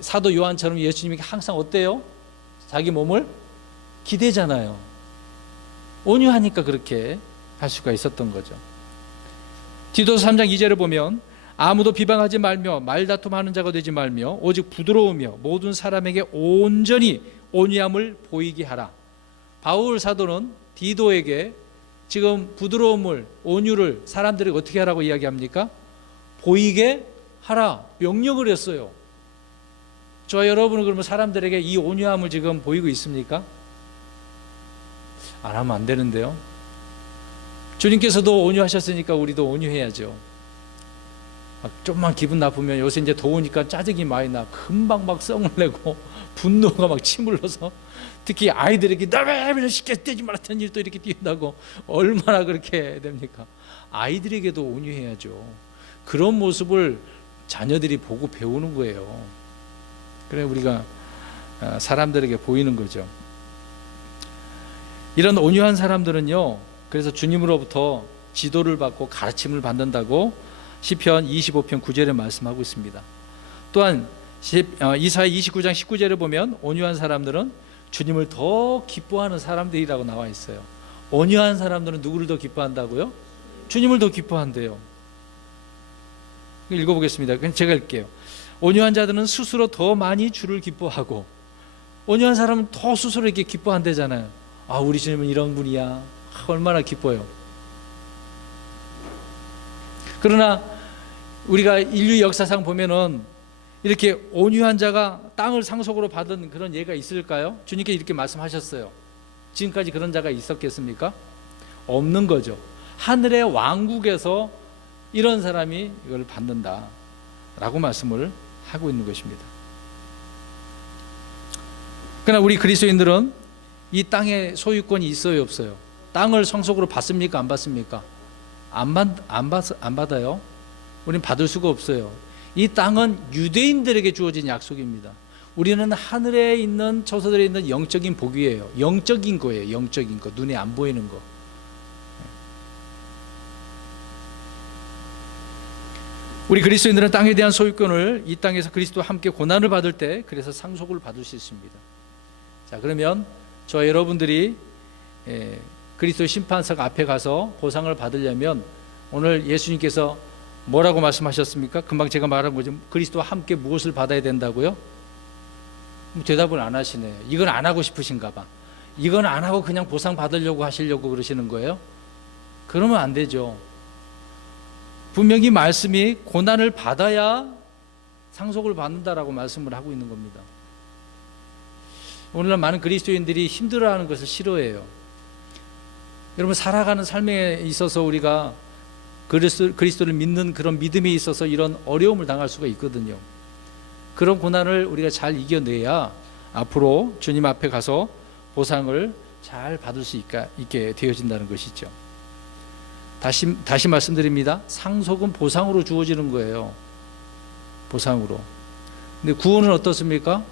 사도 요한처럼 예수님이 항상 어때요? 자기 몸을 기대잖아요. 온유하니까 그렇게 할 수가 있었던 거죠. 디도서 3장 2절을 보면 아무도 비방하지 말며 말다툼하는 자가 되지 말며 오직 부드러우며 모든 사람에게 온전히 온유함을 보이게 하라. 바울 사도는 디도에게 지금 부드러움을, 온유를 사람들에게 어떻게 하라고 이야기합니까? 보이게 하라, 명령을 했어요. 저 여러분은 그러면 사람들에게 이 온유함을 지금 보이고 있습니까? 안 하면 안 되는데요. 주님께서도 온유하셨으니까 우리도 온유해야죠. 좀만 기분 나쁘면, 요새 이제 더우니까 짜증이 많이 나, 금방 막 썽을 내고 분노가 막 치물러서, 특히 아이들에게 나왜 쉽게 떼지 말았던 일도 이렇게 뛰어나고, 얼마나 그렇게 됩니까? 아이들에게도 온유해야죠. 그런 모습을 자녀들이 보고 배우는 거예요. 그래 우리가 사람들에게 보이는 거죠. 이런 온유한 사람들은요, 그래서 주님으로부터 지도를 받고 가르침을 받는다고 시편 25편 9절에 말씀하고 있습니다. 또한 이사야 29장 19절에 보면 온유한 사람들은 주님을 더 기뻐하는 사람들이라고 나와 있어요. 온유한 사람들은 누구를 더 기뻐한다고요? 주님을 더 기뻐한대요. 읽어보겠습니다. 그냥 제가 읽게요. 온유한 자들은 스스로 더 많이 주를 기뻐하고, 온유한 사람은 더 스스로 이렇게 기뻐한대잖아요. 아, 우리 주님은 이런 분이야. 얼마나 기뻐요. 그러나 우리가 인류 역사상 보면은 이렇게 온유한 자가 땅을 상속으로 받은 그런 예가 있을까요? 주님께 이렇게 말씀하셨어요. 지금까지 그런 자가 있었겠습니까? 없는 거죠. 하늘의 왕국에서 이런 사람이 이걸 받는다 라고 말씀을 하고 있는 것입니다. 그러나 우리 그리스도인들은 이 땅에 소유권이 있어요, 없어요? 땅을 상속으로 받습니까, 안 받습니까? 안 받아요. 우리는 받을 수가 없어요. 이 땅은 유대인들에게 주어진 약속입니다. 우리는 하늘에 있는, 처소들에 있는 영적인 복이에요. 영적인 거예요. 영적인 거, 눈에 안 보이는 거. 우리 그리스도인들은 땅에 대한 소유권을 이 땅에서 그리스도와 함께 고난을 받을 때, 그래서 상속을 받을 수 있습니다. 자, 그러면 저 여러분들이 그리스도 심판석 앞에 가서 보상을 받으려면 오늘 예수님께서 뭐라고 말씀하셨습니까? 금방 제가 말한 거죠. 그리스도와 함께 무엇을 받아야 된다고요? 대답을 안 하시네요. 이건 안 하고 싶으신가 봐. 이건 안 하고 그냥 보상 받으려고 하시려고 그러시는 거예요? 그러면 안 되죠. 분명히 말씀이 고난을 받아야 상속을 받는다라고 말씀을 하고 있는 겁니다. 오늘날 많은 그리스도인들이 힘들어하는 것을 싫어해요. 여러분, 살아가는 삶에 있어서 우리가 그리스도를 믿는 그런 믿음에 있어서 이런 어려움을 당할 수가 있거든요. 그런 고난을 우리가 잘 이겨내야 앞으로 주님 앞에 가서 보상을 잘 받을 수 있게 되어진다는 것이죠. 다시 말씀드립니다. 상속은 보상으로 주어지는 거예요. 보상으로. 근데 구원은 어떻습니까?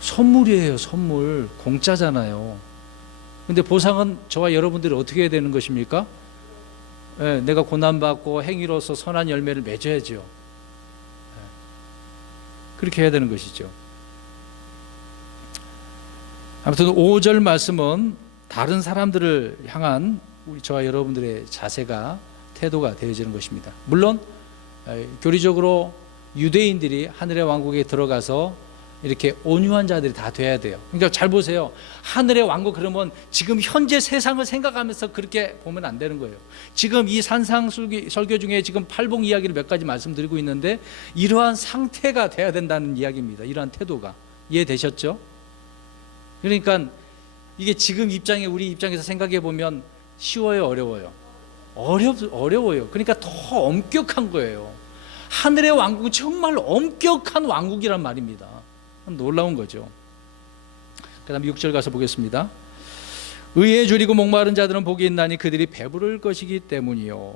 선물이에요. 선물. 공짜잖아요. 근데 보상은 저와 여러분들이 어떻게 해야 되는 것입니까? 네, 내가 고난받고 행위로서 선한 열매를 맺어야죠. 네. 그렇게 해야 되는 것이죠. 아무튼 5절 말씀은 다른 사람들을 향한 우리 저와 여러분들의 자세가 태도가 되어지는 것입니다. 물론 교리적으로 유대인들이 하늘의 왕국에 들어가서 이렇게 온유한 자들이 다 돼야 돼요. 그러니까 잘 보세요. 하늘의 왕국 그러면 지금 현재 세상을 생각하면서 그렇게 보면 안 되는 거예요. 지금 이 산상 설교 중에 지금 팔복 이야기를 몇 가지 말씀드리고 있는데 이러한 상태가 돼야 된다는 이야기입니다. 이러한 태도가. 이해되셨죠? 그러니까 이게 지금 우리 입장에서 생각해 보면 쉬워요, 어려워요? 어려워요. 그러니까 더 엄격한 거예요. 하늘의 왕국은 정말 엄격한 왕국이란 말입니다. 놀라운 거죠. 그 다음 6절 가서 보겠습니다. 의에 줄이고 목마른 자들은 복이 있나니 그들이 배부를 것이기 때문이요.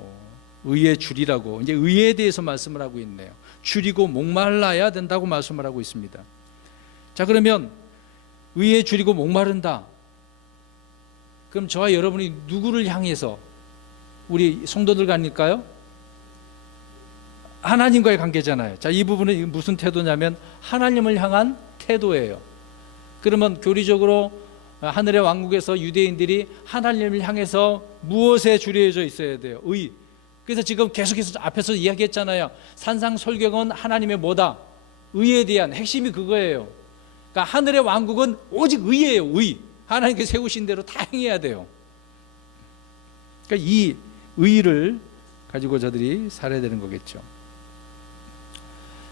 의에 줄이라고 이제 의에 대해서 말씀을 하고 있네요. 줄이고 목말라야 된다고 말씀을 하고 있습니다. 자, 그러면 의에 줄이고 목마른다. 그럼 저와 여러분이 누구를 향해서 우리 성도들 아닐까요? 하나님과의 관계잖아요. 자, 이 부분은 무슨 태도냐면 하나님을 향한 태도예요. 그러면 교리적으로 하늘의 왕국에서 유대인들이 하나님을 향해서 무엇에 줄여져 있어야 돼요? 의. 그래서 지금 계속해서 앞에서 이야기했잖아요. 산상설경은 하나님의 뭐다? 의에 대한 핵심이 그거예요. 그러니까 하늘의 왕국은 오직 의예요. 의. 하나님께 세우신 대로 다 행해야 돼요. 그러니까 이 의를 가지고 저들이 살아야 되는 거겠죠.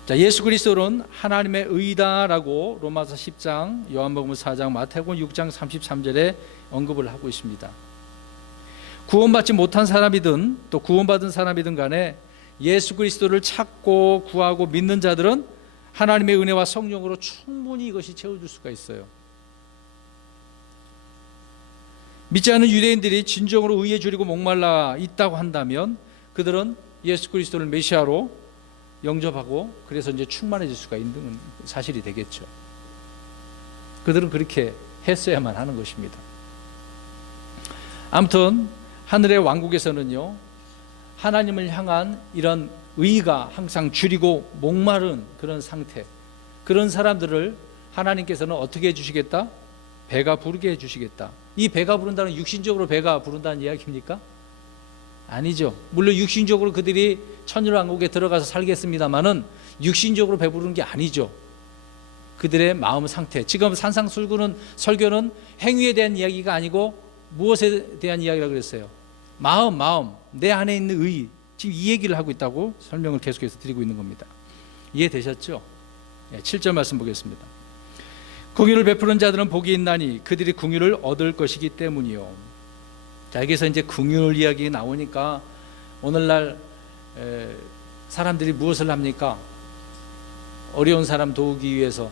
자, 예수 그리스도는 하나님의 의다라고 로마서 10장, 요한복음 4장, 마태복음 6장 33절에 언급을 하고 있습니다. 구원받지 못한 사람이든 또 구원받은 사람이든 간에 예수 그리스도를 찾고 구하고 믿는 자들은 하나님의 은혜와 성령으로 충분히 이것이 채워줄 수가 있어요. 믿지 않는 유대인들이 진정으로 의에 줄이고 목말라 있다고 한다면 그들은 예수 그리스도를 메시아로 영접하고 그래서 이제 충만해질 수가 있는 사실이 되겠죠. 그들은 그렇게 했어야만 하는 것입니다. 아무튼 하늘의 왕국에서는요, 하나님을 향한 이런 의가 항상 줄이고 목마른 그런 상태, 그런 사람들을 하나님께서는 어떻게 해주시겠다? 배가 부르게 해주시겠다. 이 배가 부른다는 육신적으로 배가 부른다는 이야기입니까? 아니죠. 물론 육신적으로 그들이 천일왕국에 들어가서 살겠습니다만은 육신적으로 배부르는 게 아니죠. 그들의 마음 상태. 지금 설교는 행위에 대한 이야기가 아니고 무엇에 대한 이야기라고 그랬어요? 마음. 내 안에 있는 의. 지금 이 얘기를 하고 있다고 설명을 계속해서 드리고 있는 겁니다. 이해되셨죠? 7절 말씀 보겠습니다. 긍휼을 베푸는 자들은 복이 있나니 그들이 긍휼을 얻을 것이기 때문이요. 자, 여기서 이제 긍휼 이야기 나오니까 오늘날 사람들이 무엇을 합니까? 어려운 사람 도우기 위해서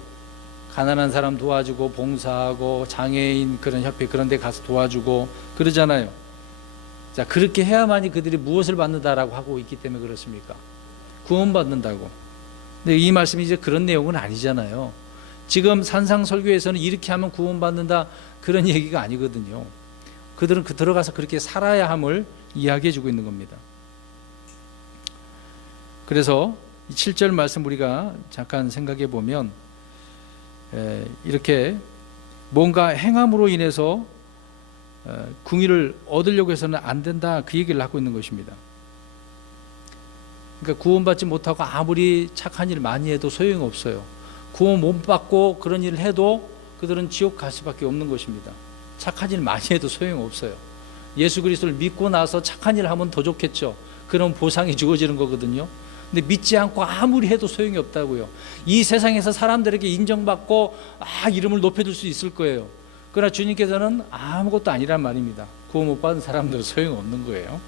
가난한 사람 도와주고 봉사하고 장애인 그런 협회 그런 데 가서 도와주고 그러잖아요. 자, 그렇게 해야만이 그들이 무엇을 받는다라고 하고 있기 때문에 그렇습니까? 구원받는다고. 근데 이 말씀이 이제 그런 내용은 아니잖아요. 지금 산상설교에서는 이렇게 하면 구원받는다 그런 얘기가 아니거든요. 그들은 들어가서 그렇게 살아야 함을 이야기해 주고 있는 겁니다. 그래서 이 7절 말씀 우리가 잠깐 생각해 보면 이렇게 뭔가 행함으로 인해서 긍휼을 얻으려고 해서는 안 된다 그 얘기를 하고 있는 것입니다. 그러니까 구원받지 못하고 아무리 착한 일 많이 해도 소용없어요. 구원 못 받고 그런 일을 해도 그들은 지옥 갈 수밖에 없는 것입니다. 착한 일 많이 해도 소용없어요. 예수 그리스도를 믿고 나서 착한 일을 하면 더 좋겠죠. 그런 보상이 주어지는 거거든요. 근데 믿지 않고 아무리 해도 소용이 없다고요. 이 세상에서 사람들에게 인정받고 이름을 높여줄 수 있을 거예요. 그러나 주님께서는 아무것도 아니란 말입니다. 구원 못 받은 사람들은 소용없는 거예요.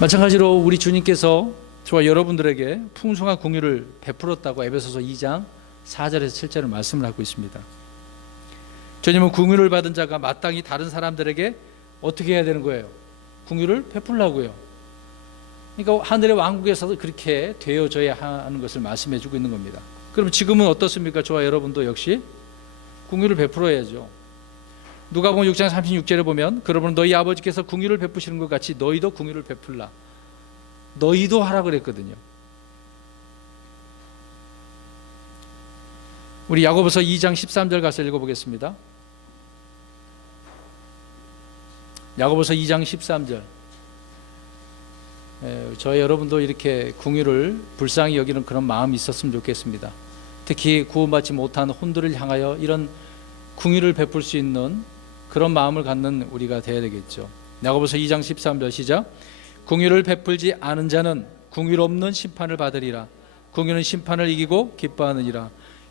마찬가지로 우리 주님께서 저와 여러분들에게 풍성한 긍휼을 베풀었다고 에베소서 2장 4절에서 7절을 말씀을 하고 있습니다. 주님은 긍휼을 받은 자가 마땅히 다른 사람들에게 어떻게 해야 되는 거예요? 긍휼을 베풀라고요. 그러니까 하늘의 왕국에서도 그렇게 되어져야 하는 것을 말씀해 주고 있는 겁니다. 그럼 지금은 어떻습니까? 저와 여러분도 역시 긍휼을 베풀어야죠. 누가복음 6장 36절에 보면 그러므로 너희 아버지께서 긍휼을 베푸시는 것 같이 너희도 긍휼을 베풀라. 너희도 하라 그랬거든요. 우리 야고보서 2장 13절 가서 읽어보겠습니다. 야고보서 2장 13절. 저 여러분도 이렇게 긍휼을 불쌍히 여기는 그런 마음이 있었으면 좋겠습니다. 특히 구원받지 못한 혼들을 향하여 이런 긍휼을 베풀 수 있는 그런 마음을 갖는 우리가 되어야 되겠죠. 야고보서 2장 13절 시작. 긍휼을 베풀지 않은 자는 긍휼 없는 심판을 받으리라. 긍휼은 심판을 이기고 기뻐하느니라.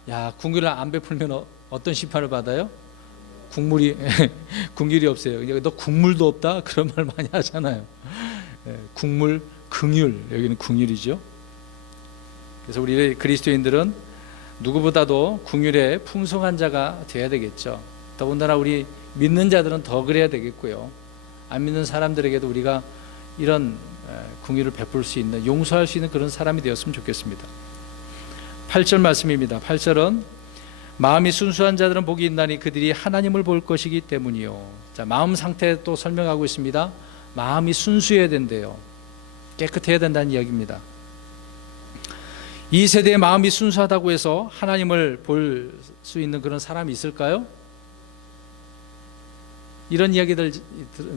야, 긍휼을 안 베풀면 어떤 심판을 받아요? 긍휼이 없어요. 너 국물도 없다? 그런 말 많이 하잖아요. 국물, 긍휼, 여기는 긍휼이죠. 그래서 우리 그리스도인들은 누구보다도 긍휼에 풍성한 자가 되어야 되겠죠. 더군다나 우리 믿는 자들은 더 그래야 되겠고요. 안 믿는 사람들에게도 우리가 이런 긍휼을 베풀 수 있는, 용서할 수 있는 그런 사람이 되었으면 좋겠습니다. 8절 말씀입니다. 8절은 마음이 순수한 자들은 복이 있나니 그들이 하나님을 볼 것이기 때문이요. 자, 마음 상태 또 설명하고 있습니다. 마음이 순수해야 된대요. 깨끗해야 된다는 이야기입니다. 이 세대의 마음이 순수하다고 해서 하나님을 볼 수 있는 그런 사람이 있을까요? 이런 이야기들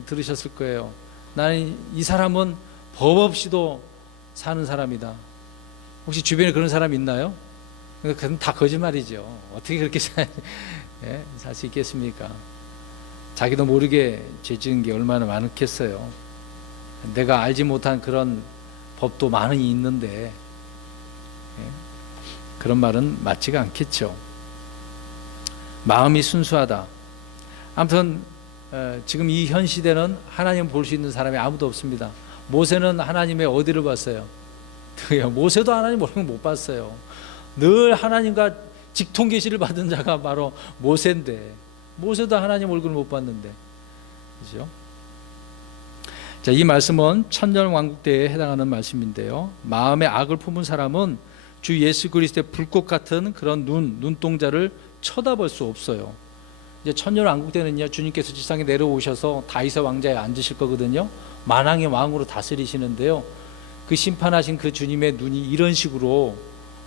들으셨을 거예요. 나는 이 사람은 법 없이도 사는 사람이다. 혹시 주변에 그런 사람 있나요? 그건 다 거짓말이죠. 어떻게 그렇게 살 수 있겠습니까? 자기도 모르게 죄 지은 게 얼마나 많겠어요. 내가 알지 못한 그런 법도 많이 있는데 그런 말은 맞지가 않겠죠. 마음이 순수하다. 아무튼 지금 이 현 시대는 하나님 볼 수 있는 사람이 아무도 없습니다. 모세는 하나님의 어디를 봤어요? 모세도 하나님 얼굴 못 봤어요. 늘 하나님과 직통 계시를 받은 자가 바로 모세인데 모세도 하나님 얼굴을 못 봤는데, 그렇죠? 자, 이 말씀은 천년 왕국 때에 해당하는 말씀인데요. 마음의 악을 품은 사람은 주 예수 그리스도의 불꽃 같은 그런 눈동자를 쳐다볼 수 없어요. 이제 천년 왕국 때는요, 주님께서 지상에 내려오셔서 다윗의 왕자에 앉으실 거거든요. 만왕의 왕으로 다스리시는데요. 그 심판하신 그 주님의 눈이 이런 식으로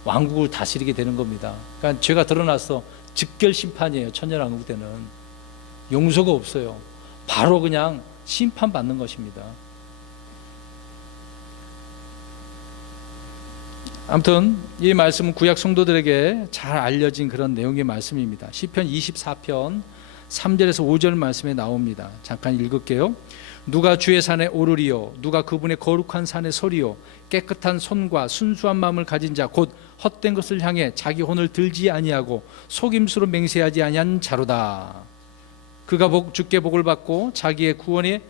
왕국을 다스리게 되는 겁니다. 그러니까 죄가 드러나서 즉결 심판이에요. 천년 왕국 때는 용서가 없어요. 바로 그냥 심판받는 것입니다. 아무튼 이 말씀은 구약 성도들에게 잘 알려진 그런 내용의 말씀입니다. 시편 24편 3절에서 5절 말씀에 나옵니다. 잠깐 읽을게요. 누가 주의 산에 오르리요, 누가 그분의 거룩한 산에 서리요. 깨끗한 손과 순수한 마음을 가진 자, 곧 헛된 것을 향해 자기 혼을 들지 아니하고 속임수로 맹세하지 아니한 자로다. 그가 주께 복을 받고 자기의 구원에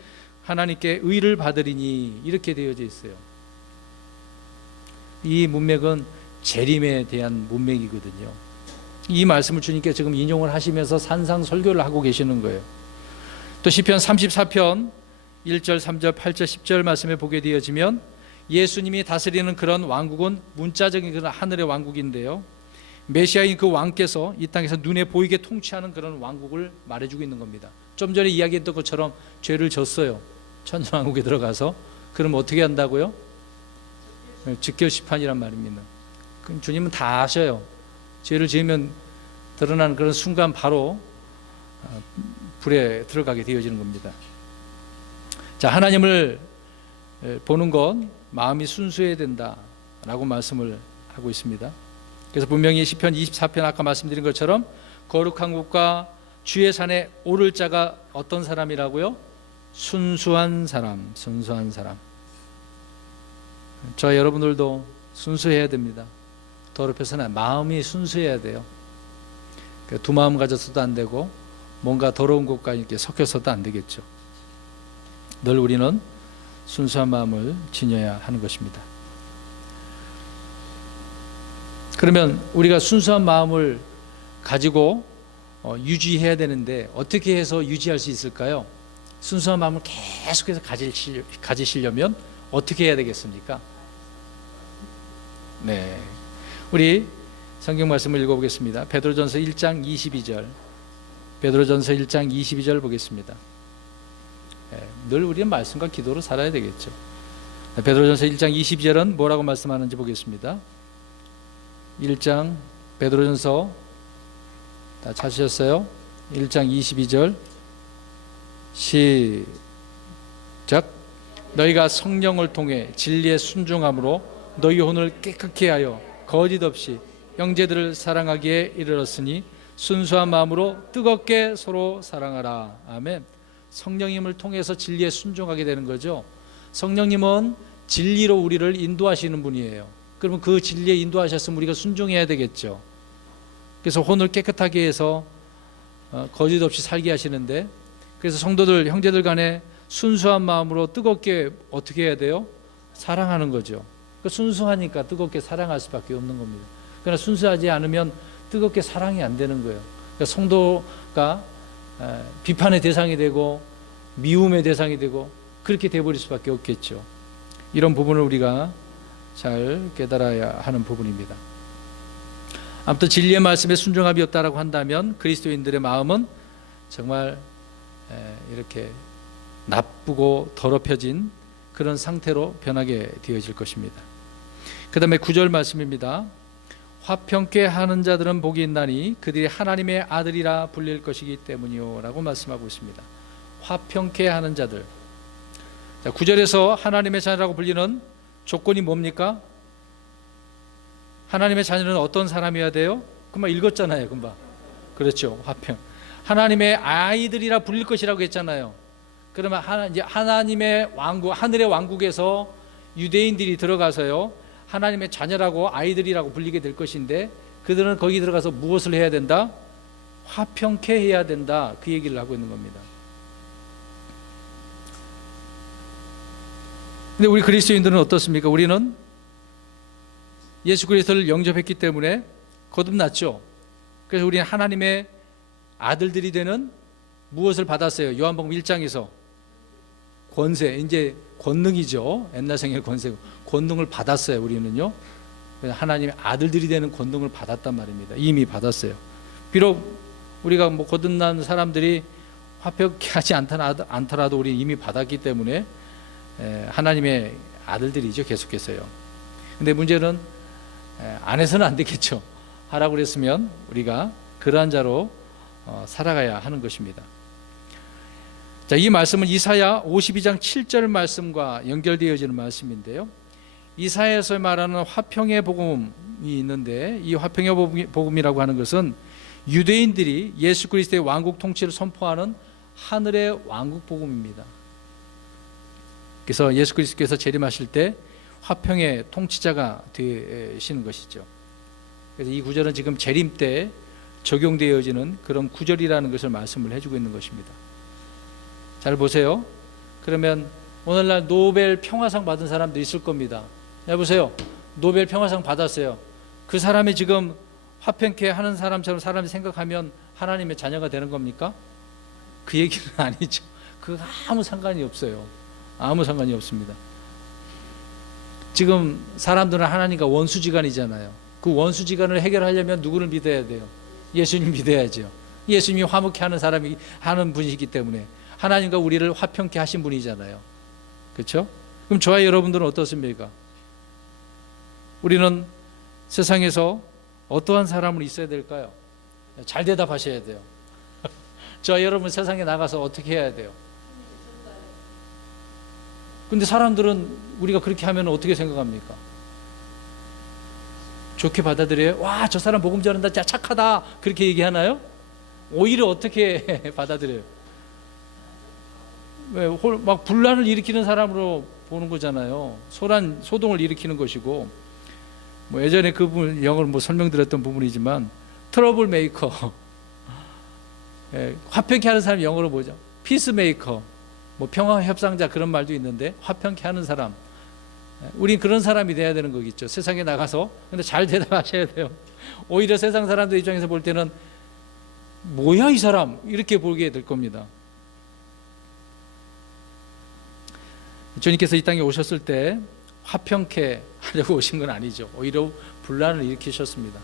하나님께 의를 받으리니. 이렇게 되어져 있어요. 이 문맥은 재림에 대한 문맥이거든요. 이 말씀을 주님께서 지금 인용을 하시면서 산상설교를 하고 계시는 거예요. 또 시편 34편 1절, 3절, 8절, 10절 말씀에 보게 되어지면 예수님이 다스리는 그런 왕국은 문자적인 그런 하늘의 왕국인데요, 메시아인 그 왕께서 이 땅에서 눈에 보이게 통치하는 그런 왕국을 말해주고 있는 겁니다. 좀 전에 이야기했던 것처럼 죄를 졌어요. 천년왕국에 들어가서. 그럼 어떻게 한다고요? 즉결심판이란 말입니다. 그럼 주님은 다 아셔요. 죄를 지으면 드러나는 그런 순간 바로 불에 들어가게 되어지는 겁니다. 자, 하나님을 보는 건 마음이 순수해야 된다라고 말씀을 하고 있습니다. 그래서 분명히 시편 24편 아까 말씀드린 것처럼 거룩한 곳과 주의 산에 오를 자가 어떤 사람이라고요? 순수한 사람, 순수한 사람. 저 여러분들도 순수해야 됩니다. 더럽혀서는 마음이 순수해야 돼요. 두 마음 가져서도 안 되고 뭔가 더러운 것과 이렇게 섞여서도 안 되겠죠. 늘 우리는 순수한 마음을 지녀야 하는 것입니다. 그러면 우리가 순수한 마음을 가지고 유지해야 되는데 어떻게 해서 유지할 수 있을까요? 순수한 마음을 계속해서 가지시려면 어떻게 해야 되겠습니까? 네, 우리 성경 말씀을 읽어보겠습니다. 베드로전서 1장 22절, 베드로전서 1장 22절 보겠습니다. 늘 우리는 말씀과 기도로 살아야 되겠죠. 베드로전서 1장 22절은 뭐라고 말씀하는지 보겠습니다. 1장 베드로전서 다 찾으셨어요? 1장 22절 시작. 너희가 성령을 통해 진리에 순종함으로 너희 혼을 깨끗게 하여 거짓 없이 형제들을 사랑하기에 이르렀으니 순수한 마음으로 뜨겁게 서로 사랑하라. 아멘. 성령님을 통해서 진리에 순종하게 되는 거죠. 성령님은 진리로 우리를 인도하시는 분이에요. 그러면 그 진리에 인도하셨으면 우리가 순종해야 되겠죠. 그래서 혼을 깨끗하게 해서 거짓 없이 살게 하시는데, 그래서 성도들, 형제들 간에 순수한 마음으로 뜨겁게 어떻게 해야 돼요? 사랑하는 거죠. 순수하니까 뜨겁게 사랑할 수밖에 없는 겁니다. 그러나 순수하지 않으면 뜨겁게 사랑이 안 되는 거예요. 그러니까 성도가 비판의 대상이 되고 미움의 대상이 되고 그렇게 돼버릴 수밖에 없겠죠. 이런 부분을 우리가 잘 깨달아야 하는 부분입니다. 아무튼 진리의 말씀에 순종함이 없다라고 한다면 그리스도인들의 마음은 정말 이렇게 나쁘고 더럽혀진 그런 상태로 변하게 되어질 것입니다. 그 다음에 9절 말씀입니다. 화평케 하는 자들은 복이 있나니 그들이 하나님의 아들이라 불릴 것이기 때문이요 라고 말씀하고 있습니다. 화평케 하는 자들. 자, 9절에서 하나님의 자녀라고 불리는 조건이 뭡니까? 하나님의 자녀는 어떤 사람이어야 돼요? 금방 읽었잖아요. 금방. 그렇죠. 화평. 하나님의 아이들이라 불릴 것이라고 했잖아요. 그러면 이제 하나님의 왕국, 하늘의 왕국에서 유대인들이 들어가서요, 하나님의 자녀라고 아이들이라고 불리게 될 것인데, 그들은 거기 들어가서 무엇을 해야 된다? 화평케 해야 된다. 그 얘기를 하고 있는 겁니다. 근데 우리 그리스도인들은 어떻습니까? 우리는 예수 그리스도를 영접했기 때문에 거듭났죠. 그래서 우리는 하나님의 아들들이 되는 무엇을 받았어요? 요한복음 1장에서 권세, 이제 권능이죠. 옛날생의 권세, 권능을 받았어요. 우리는요. 하나님의 아들들이 되는 권능을 받았단 말입니다. 이미 받았어요. 비록 우리가 뭐 거듭난 사람들이 화평케 하지 않더라도 우리 이미 받았기 때문에 하나님의 아들들이죠. 계속해서요. 근데 문제는 안 해서는 안 되겠죠. 하라고 그랬으면 우리가 그러한 자로 살아가야 하는 것입니다. 자, 이 말씀은 이사야 52장 7절 말씀과 연결되어지는 말씀인데요. 이사야에서 말하는 화평의 복음이 있는데, 이 화평의 복음이라고 하는 것은 유대인들이 예수 그리스도의 왕국 통치를 선포하는 하늘의 왕국 복음입니다. 그래서 예수 그리스도께서 재림하실 때 화평의 통치자가 되시는 것이죠. 그래서 이 구절은 지금 재림 때 적용되어지는 그런 구절이라는 것을 말씀을 해주고 있는 것입니다. 잘 보세요. 그러면 오늘날 노벨 평화상 받은 사람도 있을 겁니다. 보세요. 노벨 평화상 받았어요. 그 사람이 지금 화평케 하는 사람처럼 사람이 생각하면 하나님의 자녀가 되는 겁니까? 그 얘기는 아니죠. 그거 아무 상관이 없어요. 아무 상관이 없습니다. 지금 사람들은 하나님과 원수지간이잖아요. 그 원수지간을 해결하려면 누구를 믿어야 돼요? 예수님 믿어야죠. 예수님이 화목케 하는 사람이 하는 분이기 때문에 하나님과 우리를 화평케 하신 분이잖아요. 그렇죠? 그럼 저와 여러분들은 어떻습니까? 우리는 세상에서 어떠한 사람으로 있어야 될까요? 잘 대답하셔야 돼요. 저와 여러분 세상에 나가서 어떻게 해야 돼요? 근데 사람들은 우리가 그렇게 하면 어떻게 생각합니까? 좋게 받아들여요? 와, 저 사람 복음 전한다, 자, 착하다, 그렇게 얘기하나요? 오히려 어떻게 받아들여요? 왜, 막 분란을 일으키는 사람으로 보는 거잖아요. 소동을 일으키는 것이고, 뭐 예전에 그 부분 영어로 뭐 설명드렸던 부분이지만 트러블 메이커, 화평케 하는 사람 영어로 뭐죠? 피스 메이커. 뭐 평화 협상자 그런 말도 있는데 화평케 하는 사람. 우린 그런 사람이 돼야 되는 거겠죠. 세상에 나가서. 근데 잘 대답하셔야 돼요. 오히려 세상 사람들 입장에서 볼 때는 뭐야 이 사람 이렇게 보게 될 겁니다. 주님께서 이 땅에 오셨을 때 화평케 하려고 오신 건 아니죠. 오히려 분란을 일으키셨습니다.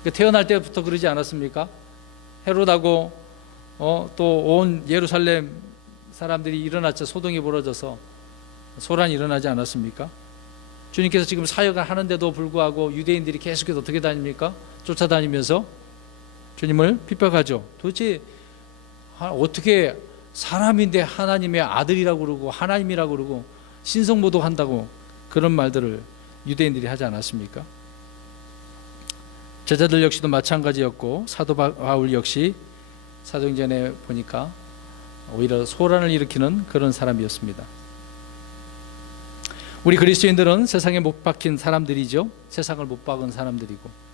그러니까 태어날 때부터 그러지 않았습니까? 헤롯하고 또 온 예루살렘 사람들이 일어났죠. 소동이 벌어져서 소란이 일어나지 않았습니까? 주님께서 지금 사역을 하는데도 불구하고 유대인들이 계속해서 어떻게 다닙니까? 쫓아다니면서 주님을 핍박하죠. 도대체 어떻게 사람인데 하나님의 아들이라고 그러고 하나님이라고 그러고 신성모독한다고 그런 말들을 유대인들이 하지 않았습니까? 제자들 역시도 마찬가지였고 사도 바울 역시 사도행전에 보니까 오히려 소란을 일으키는 그런 사람이었습니다. 우리 그리스도인들은 세상에 못 박힌 사람들이죠. 세상을 못 박은 사람들이고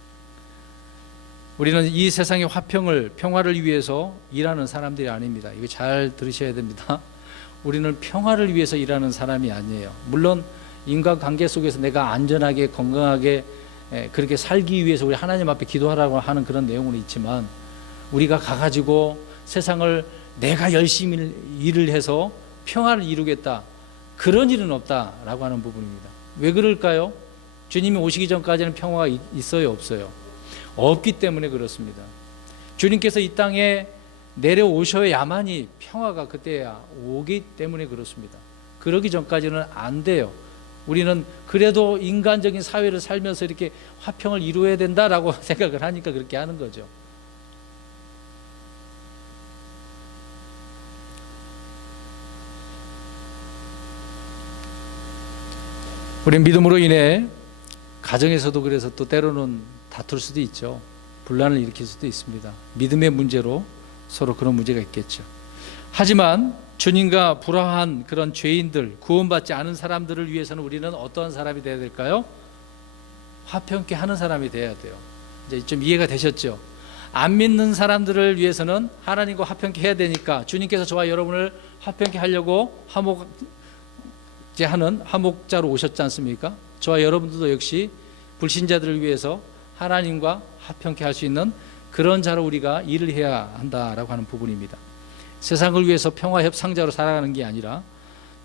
우리는 이 세상의 화평을 평화를 위해서 일하는 사람들이 아닙니다. 이거 잘 들으셔야 됩니다. 우리는 평화를 위해서 일하는 사람이 아니에요. 물론 인간관계 속에서 내가 안전하게 건강하게 그렇게 살기 위해서 우리 하나님 앞에 기도하라고 하는 그런 내용은 있지만 우리가 가가지고 세상을 내가 열심히 일을 해서 평화를 이루겠다 그런 일은 없다라고 하는 부분입니다. 왜 그럴까요? 주님이 오시기 전까지는 평화가 있어요, 없어요? 없기 때문에 그렇습니다. 주님께서 이 땅에 내려오셔야만이 평화가 그때야 오기 때문에 그렇습니다. 그러기 전까지는 안 돼요. 우리는 그래도 인간적인 사회를 살면서 이렇게 화평을 이루어야 된다라고 생각을 하니까 그렇게 하는 거죠. 우리 믿음으로 인해 가정에서도 그래서 또 때로는 다툴 수도 있죠. 분란을 일으킬 수도 있습니다. 믿음의 문제로 서로 그런 문제가 있겠죠. 하지만 주님과 불화한 그런 죄인들, 구원받지 않은 사람들을 위해서는 우리는 어떠한 사람이 되어야 될까요? 화평케 하는 사람이 되어야 돼요. 이제 좀 이해가 되셨죠? 안 믿는 사람들을 위해서는 하나님과 화평케 해야 되니까 주님께서 저와 여러분을 화평케 하려고 하는 화목자로 오셨지 않습니까? 저와 여러분들도 역시 불신자들을 위해서 하나님과 화평케 할 수 있는 그런 자로 우리가 일을 해야 한다라고 하는 부분입니다. 세상을 위해서 평화 협상자로 살아가는 게 아니라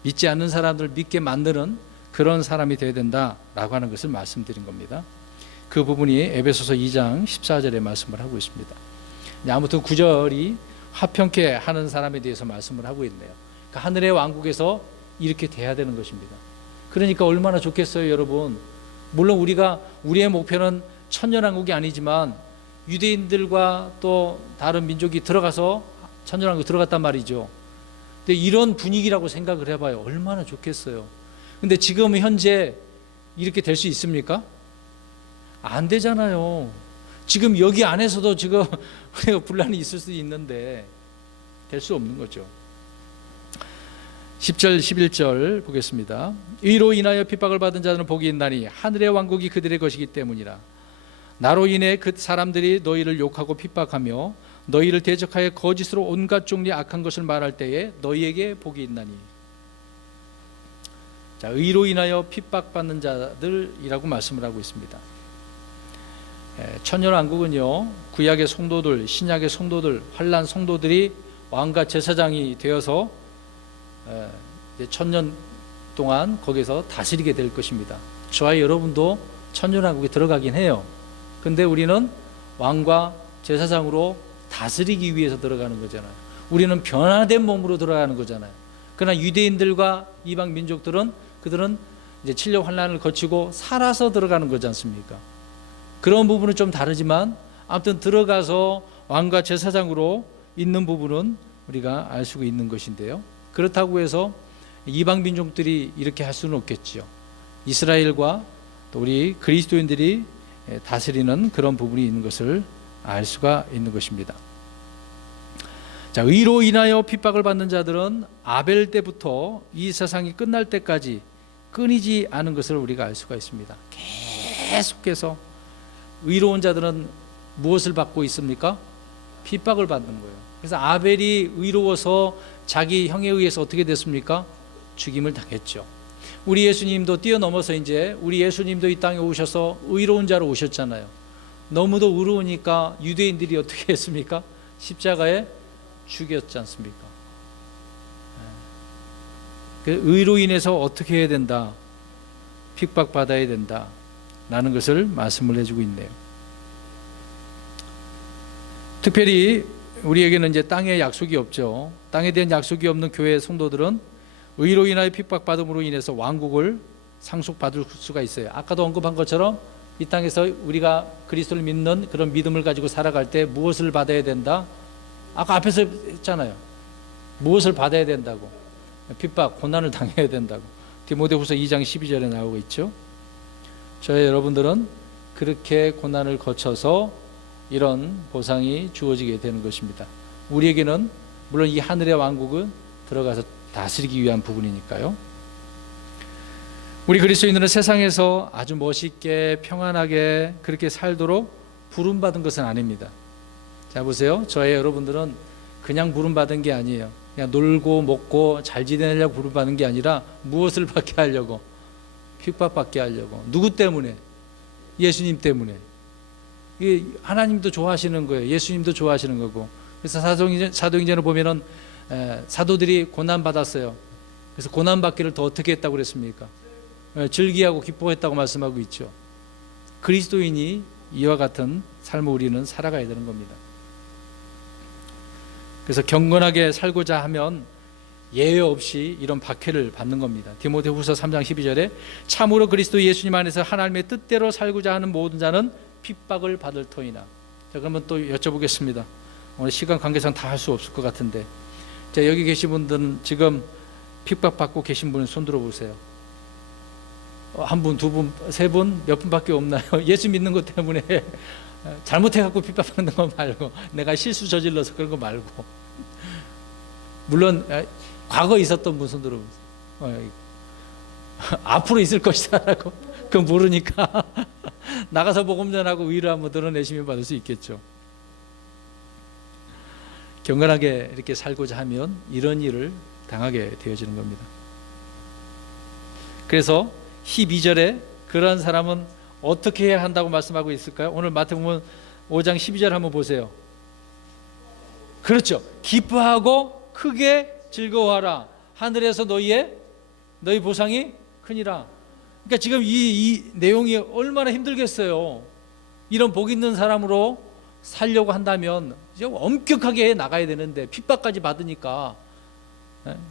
믿지 않는 사람들을 믿게 만드는 그런 사람이 되어야 된다라고 하는 것을 말씀드린 겁니다. 그 부분이 에베소서 2장 14절에 말씀을 하고 있습니다. 아무튼 9절이 화평케 하는 사람에 대해서 말씀을 하고 있네요. 그러니까 하늘의 왕국에서 이렇게 돼야 되는 것입니다. 그러니까 얼마나 좋겠어요, 여러분. 물론 우리의 목표는 천년왕국이 아니지만 유대인들과 또 다른 민족이 들어가서 천년왕국 들어갔단 말이죠. 근데 이런 분위기라고 생각을 해봐요. 얼마나 좋겠어요. 근데 지금 현재 이렇게 될 수 있습니까? 안 되잖아요. 지금 여기 안에서도 지금 분란이 있을 수 있는데 될 수 없는 거죠. 10절 11절 보겠습니다. 의로 인하여 핍박을 받은 자들은 복이 있나니 하늘의 왕국이 그들의 것이기 때문이라. 나로 인해 그 사람들이 너희를 욕하고 핍박하며 너희를 대적하여 거짓으로 온갖 종류의 악한 것을 말할 때에 너희에게 복이 있나니. 자, 의로 인하여 핍박받는 자들이라고 말씀을 하고 있습니다. 천년왕국은요, 구약의 성도들, 신약의 성도들, 환난 성도들이 왕과 제사장이 되어서 이제 천년 동안 거기서 다스리게 될 것입니다. 저와 여러분도 천년왕국에 들어가긴 해요. 근데 우리는 왕과 제사장으로 다스리기 위해서 들어가는 거잖아요. 우리는 변화된 몸으로 들어가는 거잖아요. 그러나 유대인들과 이방 민족들은 그들은 이제 칠려 환난을 거치고 살아서 들어가는 거지 않습니까? 그런 부분은 좀 다르지만 아무튼 들어가서 왕과 제사장으로 있는 부분은 우리가 알 수 있는 것인데요. 그렇다고 해서 이방 민족들이 이렇게 할 수는 없겠죠. 이스라엘과 또 우리 그리스도인들이 다스리는 그런 부분이 있는 것을 알 수가 있는 것입니다. 자, 의로 인하여 핍박을 받는 자들은 아벨 때부터 이 세상이 끝날 때까지 끊이지 않은 것을 우리가 알 수가 있습니다. 계속해서 의로운 자들은 무엇을 받고 있습니까? 핍박을 받는 거예요. 그래서 아벨이 의로워서 자기 형에 의해서 어떻게 됐습니까? 죽임을 당했죠. 우리 예수님도 뛰어넘어서 이제 우리 예수님도 이 땅에 오셔서 의로운 자로 오셨잖아요. 너무도 의로우니까 유대인들이 어떻게 했습니까? 십자가에 죽였지 않습니까? 의로 인해서 어떻게 해야 된다? 핍박받아야 된다 라는 것을 말씀을 해주고 있네요. 특별히 우리에게는 이제 땅에 약속이 없죠. 땅에 대한 약속이 없는 교회 성도들은 의로 인하여 핍박받음으로 인해서 왕국을 상속받을 수가 있어요. 아까도 언급한 것처럼 이 땅에서 우리가 그리스도를 믿는 그런 믿음을 가지고 살아갈 때 무엇을 받아야 된다? 아까 앞에서 했잖아요. 무엇을 받아야 된다고? 핍박, 고난을 당해야 된다고. 디모데후서 2장 12절에 나오고 있죠. 저희 여러분들은 그렇게 고난을 거쳐서 이런 보상이 주어지게 되는 것입니다. 우리에게는 물론 이 하늘의 왕국은 들어가서 다스리기 위한 부분이니까요. 우리 그리스도인들은 세상에서 아주 멋있게 평안하게 그렇게 살도록 부름받은 것은 아닙니다. 자 보세요. 저희 여러분들은 그냥 부름받은 게 아니에요. 그냥 놀고 먹고 잘 지내려고 부름받은 게 아니라 무엇을 받게 하려고? 핍박받게 하려고. 누구 때문에? 예수님 때문에. 이게 하나님도 좋아하시는 거예요. 예수님도 좋아하시는 거고. 그래서 사도행전을 보면은 사도들이 고난 받았어요. 그래서 고난 받기를 더 어떻게 했다고 그랬습니까? 즐기하고 기뻐했다고 말씀하고 있죠. 그리스도인이 이와 같은 삶을 우리는 살아가야 되는 겁니다. 그래서 경건하게 살고자 하면 예외 없이 이런 박해를 받는 겁니다. 디모데후서 3장 12절에 참으로 그리스도 예수님 안에서 하나님의 뜻대로 살고자 하는 모든 자는 핍박을 받을 터이나. 자, 그러면 또 여쭤보겠습니다. 오늘 시간 관계상 다 할 수 없을 것 같은데, 자, 여기 계신 분들은 지금 핍박받고 계신 분은 손 들어보세요. 한 분, 두 분, 세 분, 몇 분밖에 없나요? 예수 믿는 것 때문에 잘못해갖고 핍박받는 거 말고, 내가 실수 저질러서 그런 거 말고. 물론 과거에 있었던 분 손 들어보세요. 앞으로 있을 것이다라고 그건 모르니까 나가서 복음 전하고 의를 한번 드러내시면 받을 수 있겠죠. 경건하게 이렇게 살고자 하면 이런 일을 당하게 되어지는 겁니다. 그래서 12절에 그러한 사람은 어떻게 해야 한다고 말씀하고 있을까요? 오늘 마태복음 5장 12절 한번 보세요. 그렇죠. 기뻐하고 크게 즐거워하라. 하늘에서 너희 보상이 크니라. 그러니까 지금 이 내용이 얼마나 힘들겠어요. 이런 복 있는 사람으로 살려고 한다면 이제 엄격하게 나가야 되는데 핍박까지 받으니까.